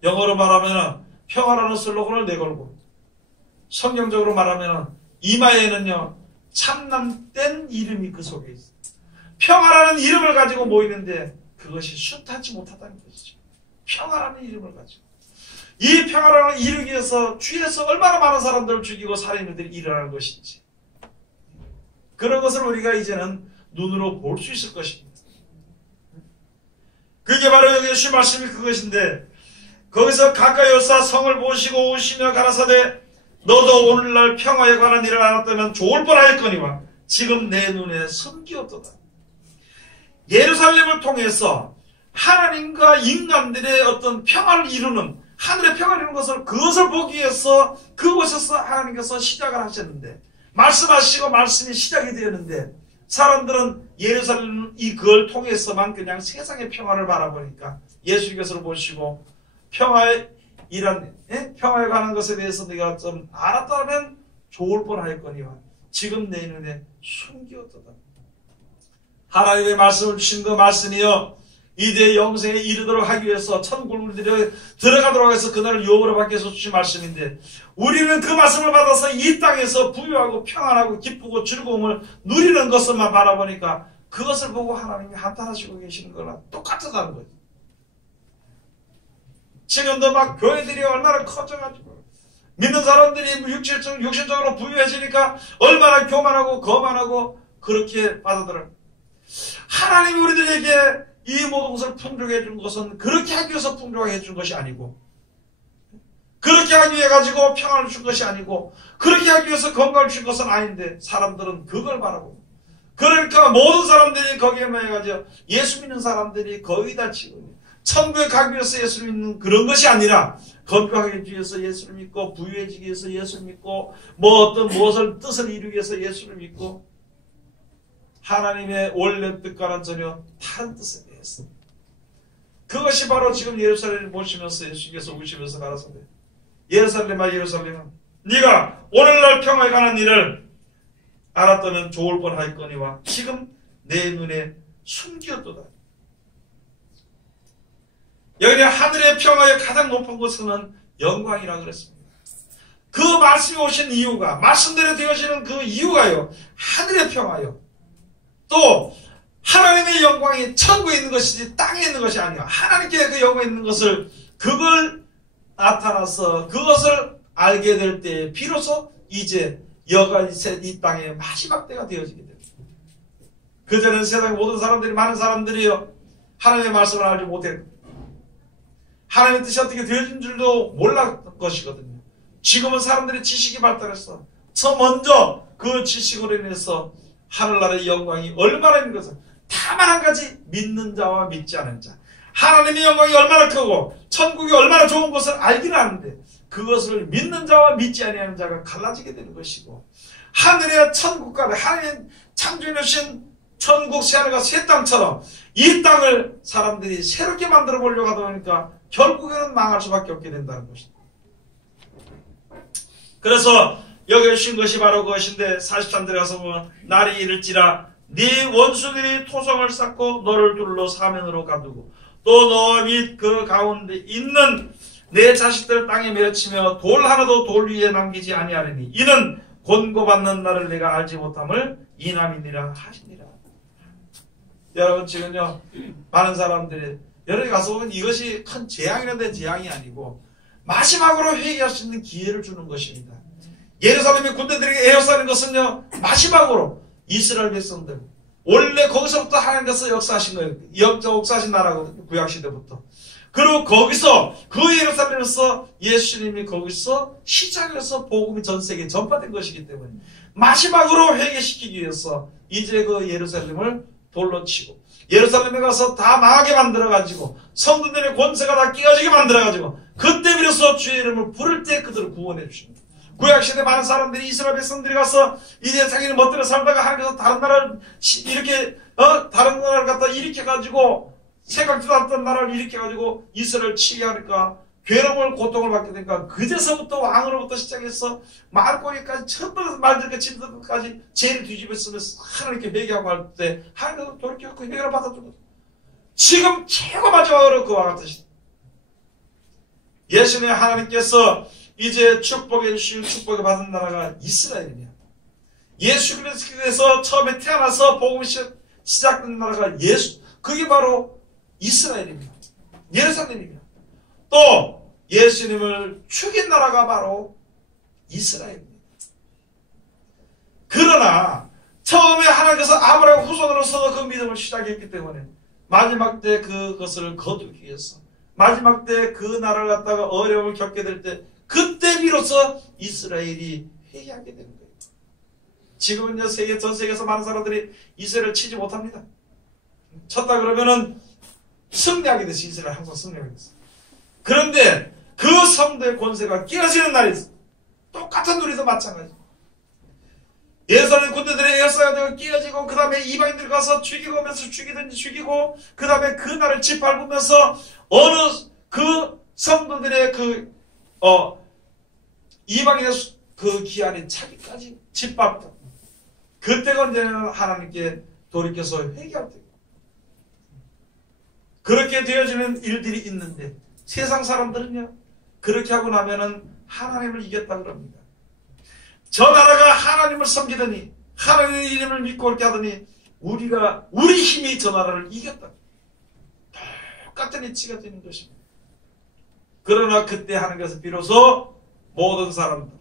영어로 말하면 평화라는 슬로건을 내걸고 성경적으로 말하면 이마에는요 참남된 이름이 그 속에 있어요. 평화라는 이름을 가지고 모이는데 그것이 순탄치 못하다는 것이죠. 평화라는 이름을 가지고 이 평화라는 이루기 위해서 주위에서 얼마나 많은 사람들을 죽이고 살인들이 일어나는 것인지 그런 것을 우리가 이제는 눈으로 볼 수 있을 것입니다. 그게 바로 여기 예수의 말씀이 그것인데 거기서 가까이 오사 성을 보시고 우시며 가라사대 너도 오늘날 평화에 관한 일을 알았다면 좋을 뻔하였거니와 지금 내 눈에 섬기었도다. 예루살렘을 통해서 하나님과 인간들의 어떤 평화를 이루는 하늘의 평화를 이루는 것을 그것을 보기 위해서 그곳에서 하나님께서 시작을 하셨는데 말씀하시고 말씀이 시작이 되었는데 사람들은 예루살렘 그걸 통해서만 그냥 세상의 평화를 바라보니까 예수님께서 보시고 평화에 관한 것에 대해서 네가 좀 알았다면 좋을 뻔하였거니와 지금 내 눈에 숨기었도다. 하나님의 말씀을 주신 그 말씀이요 이제 영생에 이르도록 하기 위해서 천국을 우리들이 들어가도록 해서 그날을 유업으로 받기 위해서 주신 말씀인데 우리는 그 말씀을 받아서 이 땅에서 부유하고 평안하고 기쁘고 즐거움을 누리는 것을만 바라보니까 그것을 보고 하나님이 한탄하시고 계시는 거랑 똑같다는 거예요. 지금도 막 교회들이 얼마나 커져가지고 믿는 사람들이 육신적으로 부유해지니까 얼마나 교만하고 거만하고 그렇게 받아들여요. 하나님이 우리들에게 이 모든 것을 풍족해 준 것은 그렇게 하기 위해서 풍족하게 해준 것이 아니고 그렇게 하기 위해 가지고 평안을 준 것이 아니고 그렇게 하기 위해서 건강을 준 것은 아닌데 사람들은 그걸 바라보고 그러니까 모든 사람들이 거기에만 해가지고 예수 믿는 사람들이 거의 다 지금 천국에 가기 위해서 예수를 믿는 그런 것이 아니라 건강하기 위해서 예수를 믿고 부유해지기 위해서 예수를 믿고 뭐 어떤 무엇을 뜻을 이루기 위해서 예수를 믿고 하나님의 원래 뜻과는 전혀 다른 뜻에 대해서 그것이 바로 지금 예루살렘을 보시면서 예수께서 우시면서 가라사대 예루살렘아 예루살렘아 네가 오늘날 평화에 관한 일을 알았다면 좋을 뻔하였거니와 지금 내 눈에 숨기었도다. 여기 하늘의 평화의 가장 높은 곳은 영광이라고 그랬습니다. 그 말씀이 오신 이유가 말씀대로 되어지는 그 이유가요 하늘의 평화요 또 하나님의 영광이 천국에 있는 것이지 땅에 있는 것이 아니야. 하나님께 그 영광이 있는 것을 그걸 나타나서 그것을 알게 될 때 비로소 이제 여가 이 땅의 마지막 때가 되어지게 됩니다. 그전에는 세상의 모든 사람들이 많은 사람들이요 하나님의 말씀을 알지 못했고 하나님의 뜻이 어떻게 되어진 줄도 몰랐던 것이거든요. 지금은 사람들의 지식이 발달했어. 저 먼저 그 지식으로 인해서 하늘나라의 영광이 얼마나 있는 것을 다만 한 가지 믿는 자와 믿지 않은 자 하나님의 영광이 얼마나 크고 천국이 얼마나 좋은 것을 알기는 하는데 그것을 믿는 자와 믿지 아니하는 자가 갈라지게 되는 것이고 하늘의 천국과 하나님 창조해 주신 천국 새하늘과 새 땅처럼 이 땅을 사람들이 새롭게 만들어 보려고 하다 보니까 결국에는 망할 수밖에 없게 된다는 것입니다. 그래서 여기 주신 것이 바로 그것인데 43절에 가서 보면 날이 이를지라 네 원수들이 토성을 쌓고 너를 둘러 사면으로 가두고 또 너와 및 그 가운데 있는 내 자식들 땅에 메어치며 돌 하나도 돌 위에 남기지 아니하리니 이는 권고받는 날을 내가 알지 못함을 이남이니라 하시니라. 여러분 지금요 많은 사람들이 여러분이 가서 보면 이것이 큰 재앙이라는 재앙이 아니고 마지막으로 회개할 수 있는 기회를 주는 것입니다. 예루살렘의 군대들에게 에워싸는 것은요 마지막으로 이스라엘 백성들 원래 거기서부터 하나님께서 역사하신 거예요. 역사하신 나라거든요. 구약시대부터. 그리고 거기서 그 예루살렘에서 예수님이 거기서 시작해서 복음이 전 세계에 전파된 것이기 때문에 마지막으로 회개시키기 위해서 이제 그 예루살렘을 돌로 치고 예루살렘에 가서 다 망하게 만들어가지고 성도들의 권세가 다 끼어지게 만들어가지고 그때 비로소 주의 이름을 부를 때 그들을 구원해 주십니다. 구약시대 많은 사람들이 이스라엘 백성들이 가서 이제 자기는 멋대로 살다가 하나님께서 다른 나라를 이렇게 다른 나라를 갖다 일으켜가지고 생각지도 않던 나라를 일으켜가지고 이스라엘을 치게 하니까 괴로움을 고통을 받게 되니까 그제서부터 왕으로부터 시작해서 말꼬리까지 처음부터 말들까 짐들까지 죄를 뒤집어쓰면서 하나님께 회개하고 할 때 하나님께서 돌이켜서 회개를 받아주고 지금 최고 마지막으로 그와 같은 시대 예수님의 하나님께서 이제 축복해 주신 축복을 받은 나라가 이스라엘이며 예수 그리스도에서 처음에 태어나서 복음이 시작된 나라가 그게 바로 이스라엘입니다. 예루살렘입니다. 또 예수님을 죽인 나라가 바로 이스라엘입니다. 그러나 처음에 하나님께서 아브라함 후손으로서 그 믿음을 시작했기 때문에 마지막 때 그것을 거두기 위해서 마지막 때 그 나라를 갖다가 어려움을 겪게 될 때 그때 비로소 이스라엘이 회개하게 되는 거예요. 지금은요 전 세계에서 많은 사람들이 이스라엘을 치지 못합니다. 쳤다 그러면은 승리하게 됐어요. 이스라엘 항상 승리하게 됐어요. 그런데 그 성도의 권세가 깨어지는 날이 있어요. 똑같은 우리도 마찬가지. 예루살렘 군대들의 역사가 깨어지고 그 다음에 이방인들 가서 죽이고면서 죽이든지 죽이고 그 다음에 그 날을 짓밟으면서 어느 그 성도들의 이방인의 그 기한이 차기까지 짓밟다. 그때가 언제는 하나님께 돌이켜서 회개할 때. 그렇게 되어지는 일들이 있는데 세상 사람들은요 그렇게 하고 나면은 하나님을 이겼다 그럽니다. 저 나라가 하나님을 섬기더니 하나님의 이름을 믿고 그렇게 하더니 우리 힘이 저 나라를 이겼다. 똑같은 이치가 되는 것입니다. 그러나 그때 하나님께서 비로소 모든 사람들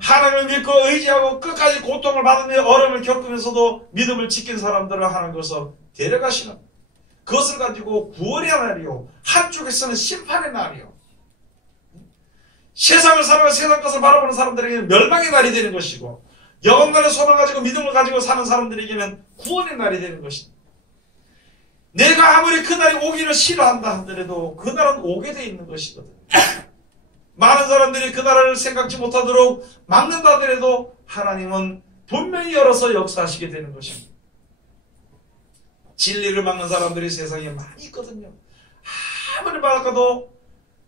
하나님을 믿고 의지하고 끝까지 고통을 받으며 어려움을 겪으면서도 믿음을 지킨 사람들을 하나님께서 데려가시는 그것을 가지고 구원의 날이요 한쪽에서는 심판의 날이요 세상을 살아가 세상 것을 바라보는 사람들에게는 멸망의 날이 되는 것이고 영원날의 소망을 가지고 믿음을 가지고 사는 사람들에게는 구원의 날이 되는 것입니다. 내가 아무리 그 날이 오기를 싫어한다 하더라도 그 날은 오게 돼 있는 것이거든. 많은 사람들이 그 날을 생각지 못하도록 막는다 하더라도 하나님은 분명히 열어서 역사하시게 되는 것입니다. 진리를 막는 사람들이 세상에 많이 있거든요. 아무리 막아도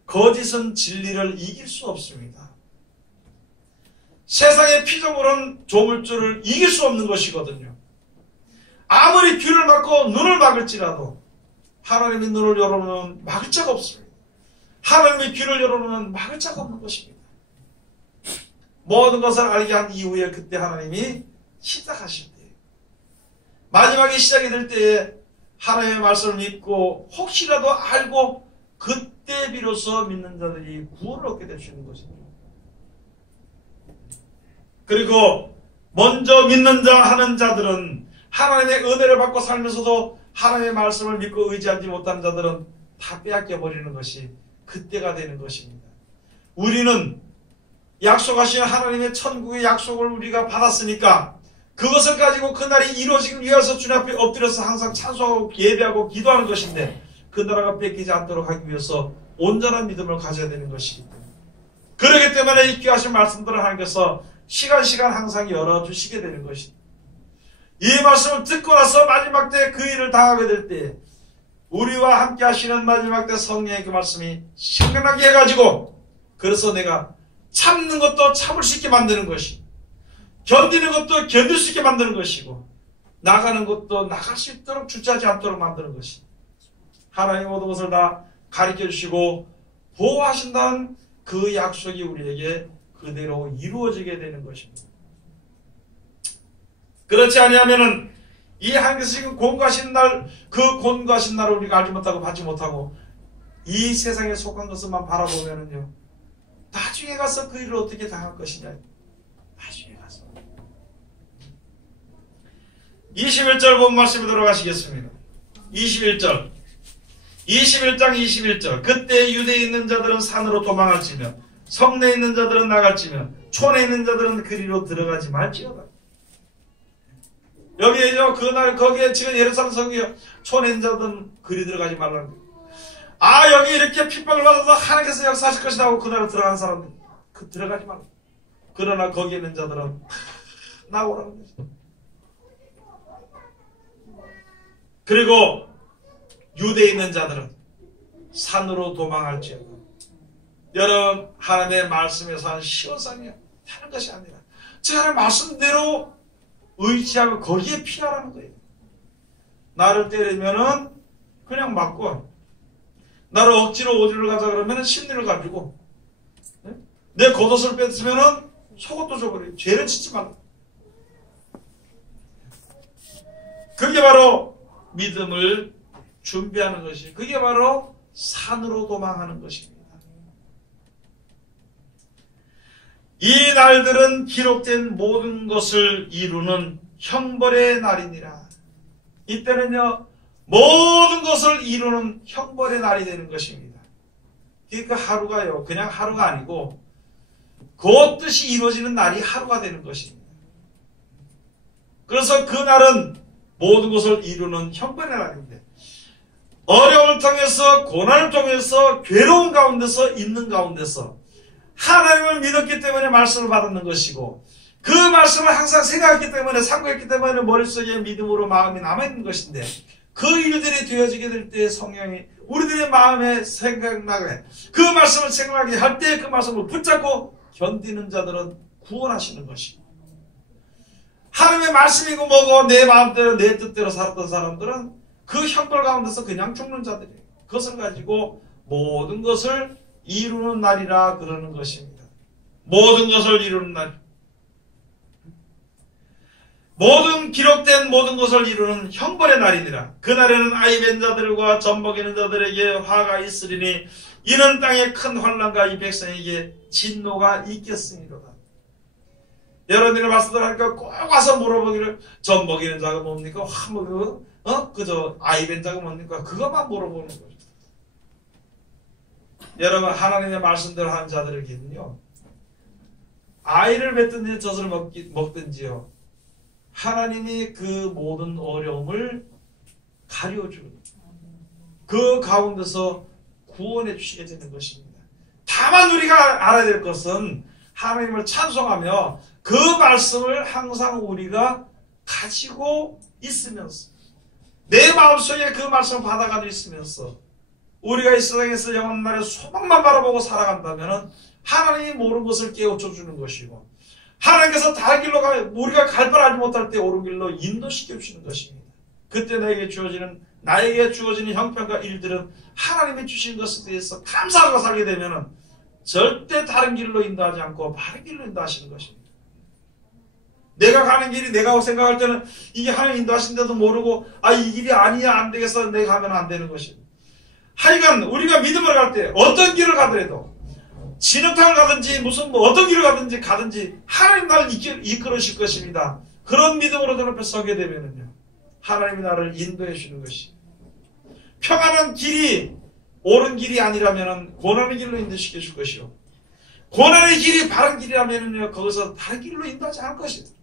거짓은 진리를 이길 수 없습니다. 세상의 피조물은 조물주를 이길 수 없는 것이거든요. 아무리 귀를 막고 눈을 막을지라도 하나님의 눈을 열어놓으면 막을 자가 없습니다. 하나님의 귀를 열어놓으면 막을 자가 없는 것입니다. 모든 것을 알게 한 이후에 그때 하나님이 시작하실 때 마지막에 시작이 될 때에 하나님의 말씀을 믿고 혹시라도 알고 그때 비로소 믿는 자들이 구원을 얻게 될 수 있는 것입니다. 그리고 먼저 믿는 자 하는 자들은 하나님의 은혜를 받고 살면서도 하나님의 말씀을 믿고 의지하지 못하는 자들은 다 빼앗겨 버리는 것이 그때가 되는 것입니다. 우리는 약속하신 하나님의 천국의 약속을 우리가 받았으니까 그것을 가지고 그날이 이루어지기 위해서 주님 앞에 엎드려서 항상 찬송하고 예배하고 기도하는 것인데 그 나라가 뺏기지 않도록 하기 위해서 온전한 믿음을 가져야 되는 것이기 때문에 그렇기 때문에 이 귀하신 말씀들을 하나님께서 시간 항상 열어주시게 되는 것입니다. 이 말씀을 듣고 나서 마지막 때 그 일을 당하게 될 때 우리와 함께 하시는 마지막 때 성령의 그 말씀이 생각나게 해가지고 그래서 내가 참는 것도 참을 수 있게 만드는 것이 견디는 것도 견딜 수 있게 만드는 것이고 나가는 것도 나갈 수 있도록 주저하지 않도록 만드는 것이 하나님 모든 것을 다 가르쳐 주시고 보호하신다는 그 약속이 우리에게 그대로 이루어지게 되는 것입니다. 그렇지 아니하면은 이 하나님께서 지금 권고하신 날, 그 권고하신 날을 우리가 알지 못하고 받지 못하고 이 세상에 속한 것을만 바라보면은요 나중에 가서 그 일을 어떻게 당할 것이냐 나중에 가서 21절 본 말씀에 들어가시겠습니다. 21장 21절 그때 유대에 있는 자들은 산으로 도망할지며 성내에 있는 자들은 나갈지며 촌에 있는 자들은 그리로 들어가지 말지어다. 여기에요 그날 거기에 지금 예루살렘 성에 촌에 있는 자들은 그리 들어가지 말라는 거예요. 여기 이렇게 핍박을 받아서 하나님께서 역사하실 것이다 하고 그날에 들어가는 사람들 그 들어가지 말라. 그러나 거기에 있는 자들은 나오라는 거죠. 그리고 유대에 있는 자들은 산으로 도망할지어다. 여러분, 하나님의 말씀에서 하는 시원성이 하는 것이 아니라 제가 말씀대로 의지하고 거기에 피하라는 거예요. 나를 때리면은 그냥 맞고, 나를 억지로 어디를 가자 그러면은 심리를 가지고, 내 겉옷을 뺐으면은 속옷도 줘버려요. 죄를 짓지 말라. 그게 바로 믿음을 준비하는 것이, 그게 바로 산으로 도망하는 것입니다. 이 날들은 기록된 모든 것을 이루는 형벌의 날이니라. 이때는요, 모든 것을 이루는 형벌의 날이 되는 것입니다. 그러니까 하루가요, 그냥 하루가 아니고 그 뜻이 이루어지는 날이 하루가 되는 것입니다. 그래서 그 날은 모든 것을 이루는 형벌의 날인데, 어려움을 통해서, 고난을 통해서, 괴로운 가운데서, 있는 가운데서 하나님을 믿었기 때문에 말씀을 받았는 것이고, 그 말씀을 항상 생각했기 때문에, 상고했기 때문에 머릿속에 믿음으로 마음이 남아있는 것인데, 그 일들이 되어지게 될 때 성령이 우리들의 마음에 생각나게, 그 말씀을 생각하게 할 때 그 말씀을 붙잡고 견디는 자들은 구원하시는 것이고, 하나님의 말씀이고 뭐고 내 마음대로 내 뜻대로 살았던 사람들은 그 형벌 가운데서 그냥 죽는 자들이에요. 그것을 가지고 모든 것을 이루는 날이라 그러는 것입니다. 모든 것을 이루는 날. 모든 기록된 모든 것을 이루는 형벌의 날이니라. 그날에는 아이 뵌 자들과 젖먹이는 자들에게 화가 있으리니 이는 땅에 큰 환난과 이 백성에게 진노가 있겠으니로다. 여러분들이 말씀드리니까 꼭 와서 물어보기를, 젖먹이는 자가 뭡니까? 그저 아이 뵌 자가 뭡니까? 그것만 물어보는 거죠. 여러분, 하나님의 말씀대로 하는 자들에게는요, 아이를 뱉든지 젖을 먹든지요, 하나님이 그 모든 어려움을 가려주는, 그 가운데서 구원해 주시게 되는 것입니다. 다만 우리가 알아야 될 것은 하나님을 찬송하며 그 말씀을 항상 우리가 가지고 있으면서, 내 마음속에 그 말씀을 받아가지고 있으면서 우리가 이 세상에서 영원한 날에 소망만 바라보고 살아간다면 하나님이 모든 것을 깨우쳐 주는 것이고, 하나님께서 다른 길로 우리가 갈 걸 알지 못할 때 옳은 길로 인도시켜 주시는 것입니다. 그때 나에게 주어지는 형편과 일들은 하나님이 주신 것에 대해서 감사하고 살게 되면 절대 다른 길로 인도하지 않고 바른 길로 인도하시는 것입니다. 내가 가는 길이 내가 생각할 때는 이게 하나님 인도하신데도 모르고, 이 길이 아니야, 안 되겠어, 내가 가면 안 되는 것입니다. 하여간 우리가 믿음을 갈 때 어떤 길을 가더라도, 진흙탕을 가든지 무슨 어떤 길을 가든지 하나님 나를 이끌으실 것입니다. 그런 믿음으로 저 앞에 서게 되면은요, 하나님이 나를 인도해 주시는 것이, 평안한 길이 옳은 길이 아니라면은 고난의 길로 인도시켜 줄 것이요, 고난의 길이 바른 길이라면은요, 거기서 다른 길로 인도하지 않을 것입니다.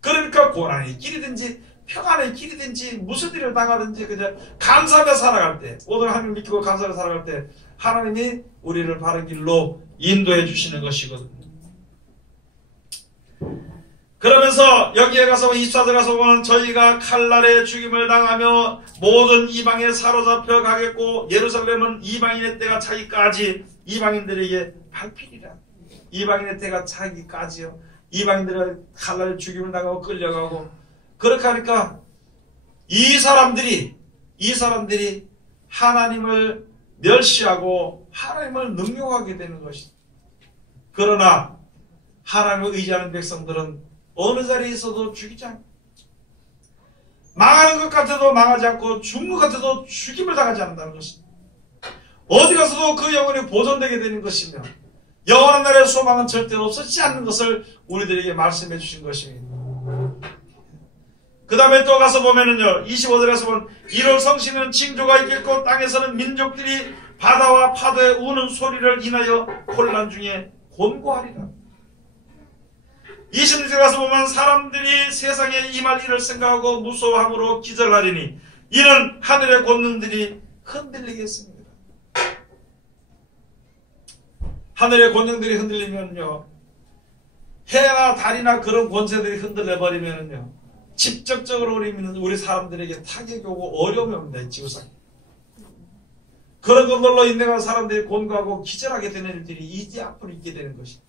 그러니까 고난의 길이든지 평안의 길이든지 무슨 일을 당하든지 그냥 감사하며 살아갈 때, 오늘 하나님을 믿고 감사하며 살아갈 때 하나님이 우리를 바른 길로 인도해 주시는 것이거든요. 그러면서 여기에 가서 24절 가서 보면, 저희가 칼날에 죽임을 당하며 모든 이방에 사로잡혀 가겠고 예루살렘은 이방인의 때가 차기까지 이방인들에게 밟히리라. 이방인의 때가 차기까지요. 이방인들은 칼날에 죽임을 당하고 끌려가고, 그렇게 하니까 이 사람들이 하나님을 멸시하고 하나님을 능욕하게 되는 것이다. 그러나 하나님을 의지하는 백성들은 어느 자리에 있어도 죽이지 않고, 망하는 것 같아도 망하지 않고, 죽는 것 같아도 죽임을 당하지 않는다는 것입니다. 어디 가서도 그 영혼이 보존되게 되는 것이며, 영원한 날의 소망은 절대 없어지지 않는 것을 우리들에게 말씀해 주신 것입니다. 그 다음에 또 가서 보면은요, 25절에서 보면, 이럴 성씨는 징조가 있겠고 땅에서는 민족들이 바다와 파도에 우는 소리를 인하여 혼란 중에 곤고하리라. 26절에 가서 보면, 사람들이 세상에 임할 일을 생각하고 무서워함으로 기절하리니 이는 하늘의 권능들이 흔들리겠습니다. 하늘의 권능들이 흔들리면요, 해나 달이나 그런 권세들이 흔들려버리면은요, 직접적으로 우리 사람들에게 타격이 오고 어려움이 옵니다. 이 지구상. 그런 것들로 인해서 사람들이 곤고하고 기절하게 되는 일들이 이제 앞으로 있게 되는 것입니다.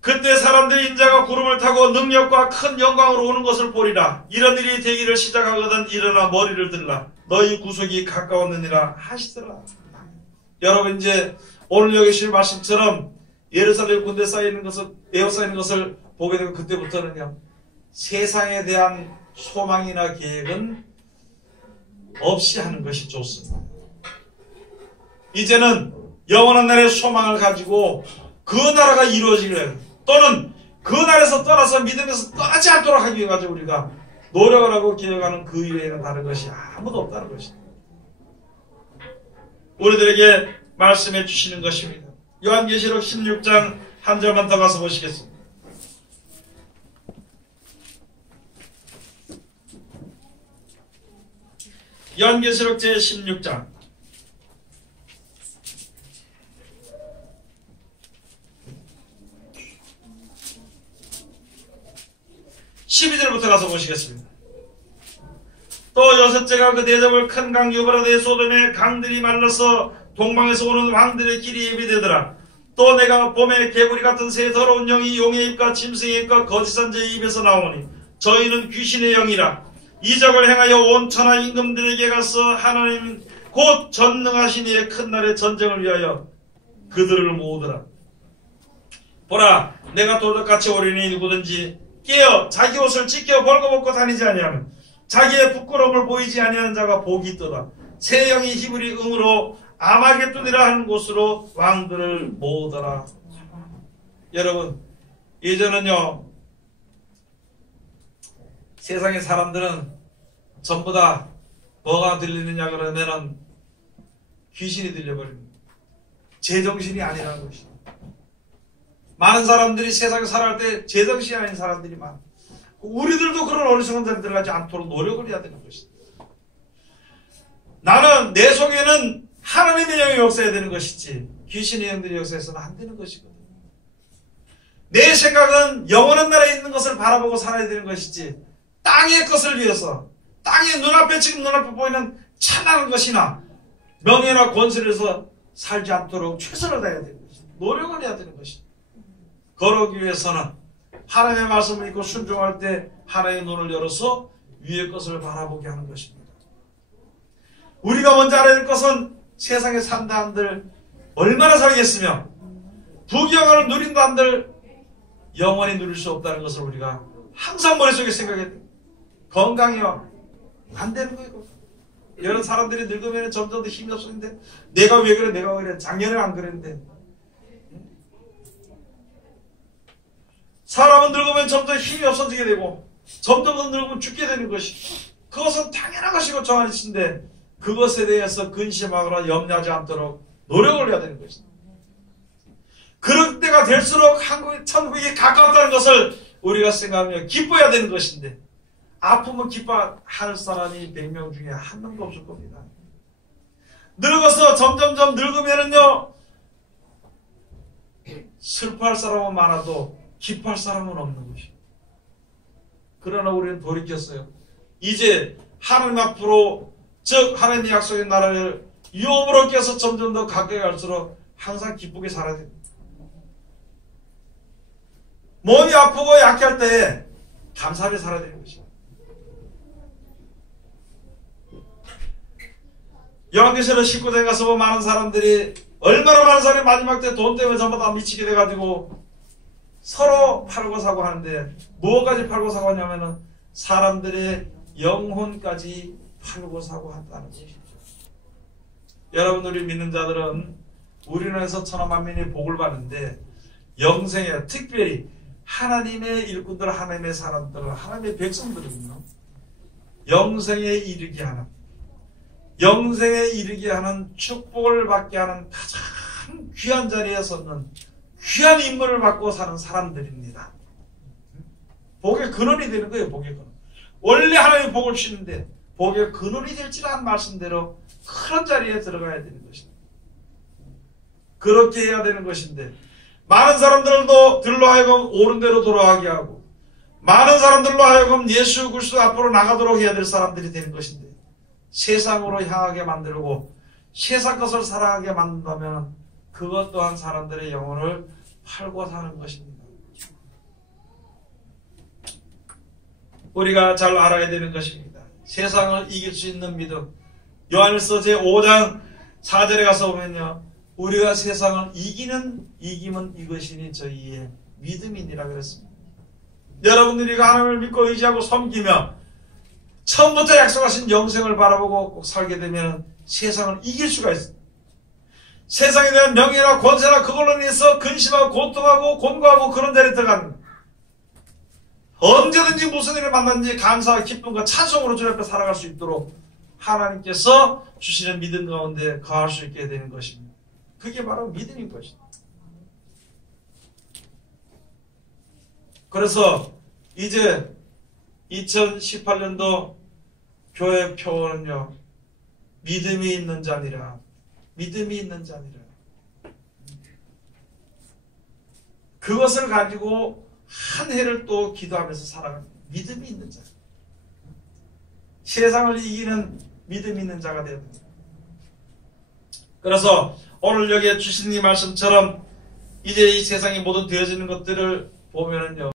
그때 사람들이 인자가 구름을 타고 능력과 큰 영광으로 오는 것을 보리라. 이런 일이 되기를 시작하거든 일어나 머리를 들라. 너희 구속이 가까웠느니라 하시더라. 여러분, 이제 오늘 여기 실 말씀처럼 예루살렘 군대 쌓이는 것을, 에워싸이는 것을 보게 되고, 그때부터는요, 세상에 대한 소망이나 계획은 없이 하는 것이 좋습니다. 이제는 영원한 나라의 소망을 가지고 그 나라가 이루어지기를, 또는 그 나라에서 떠나서 믿음에서 떠나지 않도록 하기 위해 가지고 우리가 노력을 하고 기억하는 그 이외에는 다른 것이 아무도 없다는 것입니다. 우리들에게 말씀해 주시는 것입니다. 요한계시록 16장 한 절만 더 가서 보시겠습니다. 요한계시록 제16장 12절부터 가서 보시겠습니다. 또 여섯째가 그 대접을 큰 강 유브라데 소돔의 강들이 말라서 동방에서 오는 왕들의 길이 예비되더라. 또 내가 봄에 개구리 같은 새 더러운 영이 용의 입과 짐승의 입과 거짓한 자의 입에서 나오니 저희는 귀신의 영이라. 이적을 행하여 온 천하 임금들에게 가서 하나님 곧 전능하신 이의 큰 날의 전쟁을 위하여 그들을 모으더라. 보라, 내가 도둑같이 오리니 누구든지 깨어 자기 옷을 찢겨 벌거벗고 다니지 아니하면 자기의 부끄러움을 보이지 아니하는 자가 복이 있도다. 새 영이 히브리 응으로 아마겟돈이라 하는 곳으로 왕들을 모으더라. 여러분, 예전은요, 세상의 사람들은 전부 다 뭐가 들리느냐 그러면은 귀신이 들려버립니다. 제정신이 아니라는 것이죠. 많은 사람들이 세상에 살아갈 때 제정신이 아닌 사람들이 많아. 우리들도 그런 어리석은 자리 들어가지 않도록 노력을 해야 되는 것이다. 나는 내 속에는 하나님의 영이 역사해야 되는 것이지 귀신의 영들이 역사해서는 안 되는 것이거든요. 내 생각은 영원한 나라에 있는 것을 바라보고 살아야 되는 것이지 땅의 것을 위해서 땅의 눈앞에 지금 눈앞에 보이는 찬란한 것이나 명예나 권세를 해서 살지 않도록 최선을 다해야 되는 것이다. 노력을 해야 되는 것이다. 그러기 위해서는 하나님의 말씀을 읽고 순종할 때 하나님의 눈을 열어서 위의 것을 바라보게 하는 것입니다. 우리가 먼저 알아야 될 것은 세상에 산다 한들 얼마나 살겠으며 부귀영화를 누린다 한들 영원히 누릴 수 없다는 것을 우리가 항상 머릿속에 생각해야 돼요. 건강이요. 안 되는 거예요. 여러 사람들이 늙으면 점점 더 힘이 없어지는데 내가 왜 그래 내가 왜 그래 작년에 안 그랬는데 사람은 늙으면 점점 힘이 없어지게 되고 점점 더 늙으면 죽게 되는 것이 그것은 당연한 것이고 정한 이치인데 그것에 대해서 근심하거나 염려하지 않도록 노력을 해야 되는 것입니다. 그럴 때가 될수록 천국이 가까웠다는 것을 우리가 생각하며 기뻐해야 되는 것인데 아프면 기뻐할 사람이 100명 중에 한 명도 없을 겁니다. 늙어서 점점점 늙으면은요 슬퍼할 사람은 많아도 기뻐할 사람은 없는 것입니다. 그러나 우리는 돌이켰어요. 이제 하나님 앞으로 즉 하나님의 약속의 나라를 유업으로 껴서 점점 더 가까이 갈수록 항상 기쁘게 살아야 됩니다. 몸이 아프고 약할 때 감사하게 살아야 되는 것입니다. 요한계시록 19장에 가서 보면 많은 사람들이 얼마나 많은 사람이 마지막 때 돈 때문에 전부 다 미치게 돼가지고 서로 팔고 사고 하는데 무엇까지 팔고 사고 하냐면은 사람들의 영혼까지 팔고 사고 한다는 것이죠. 여러분 우리 믿는 자들은 우리나라에서 천하만민이 복을 받는데 영생에 특별히 하나님의 일꾼들, 하나님의 사람들, 하나님의 백성들은요 영생에 이르게 하는 축복을 받게 하는 가장 귀한 자리에 섰는 귀한 인물을 받고 사는 사람들입니다. 복의 근원이 되는 거예요. 복의 근원. 원래 하나님의 복을 주시는데 복의 근원이 될지라는 말씀대로 그런 자리에 들어가야 되는 것입니다. 그렇게 해야 되는 것인데, 많은 사람들도 들로 하여금 옳은 대로 돌아가게 하고, 많은 사람들로 하여금 예수 그리스도 앞으로 나가도록 해야 될 사람들이 되는 것인데, 세상으로 향하게 만들고 세상 것을 사랑하게 만든다면 그것 또한 사람들의 영혼을 팔고 사는 것입니다. 우리가 잘 알아야 되는 것입니다. 세상을 이길 수 있는 믿음. 요한일서 제5장 4절에 가서 보면요, 우리가 세상을 이기면 이것이니 저희의 믿음이니라 그랬습니다. 여러분들이 하나님을 믿고 의지하고 섬기며 처음부터 약속하신 영생을 바라보고 꼭 살게 되면 세상을 이길 수가 있습니다. 세상에 대한 명예나 권세나 그걸로 인해서 근심하고 고통하고 곤고하고 그런 데를 들어가는, 언제든지 무슨 일을 만났는지 감사와 기쁨과 찬송으로 주님 앞에 살아갈 수 있도록 하나님께서 주시는 믿음 가운데 거할 수 있게 되는 것입니다. 그게 바로 믿음인 것입니다. 그래서 이제 2018년도 교회 표어는요, 믿음이 있는 자니라. 믿음이 있는 자니라. 그것을 가지고 한 해를 또 기도하면서 살아가는 믿음이 있는 자. 세상을 이기는 믿음 있는 자가 되어야 됩니다. 그래서 오늘 여기에 주신 이 말씀처럼 이제 이 세상의 모든 되어지는 것들을 보면은요,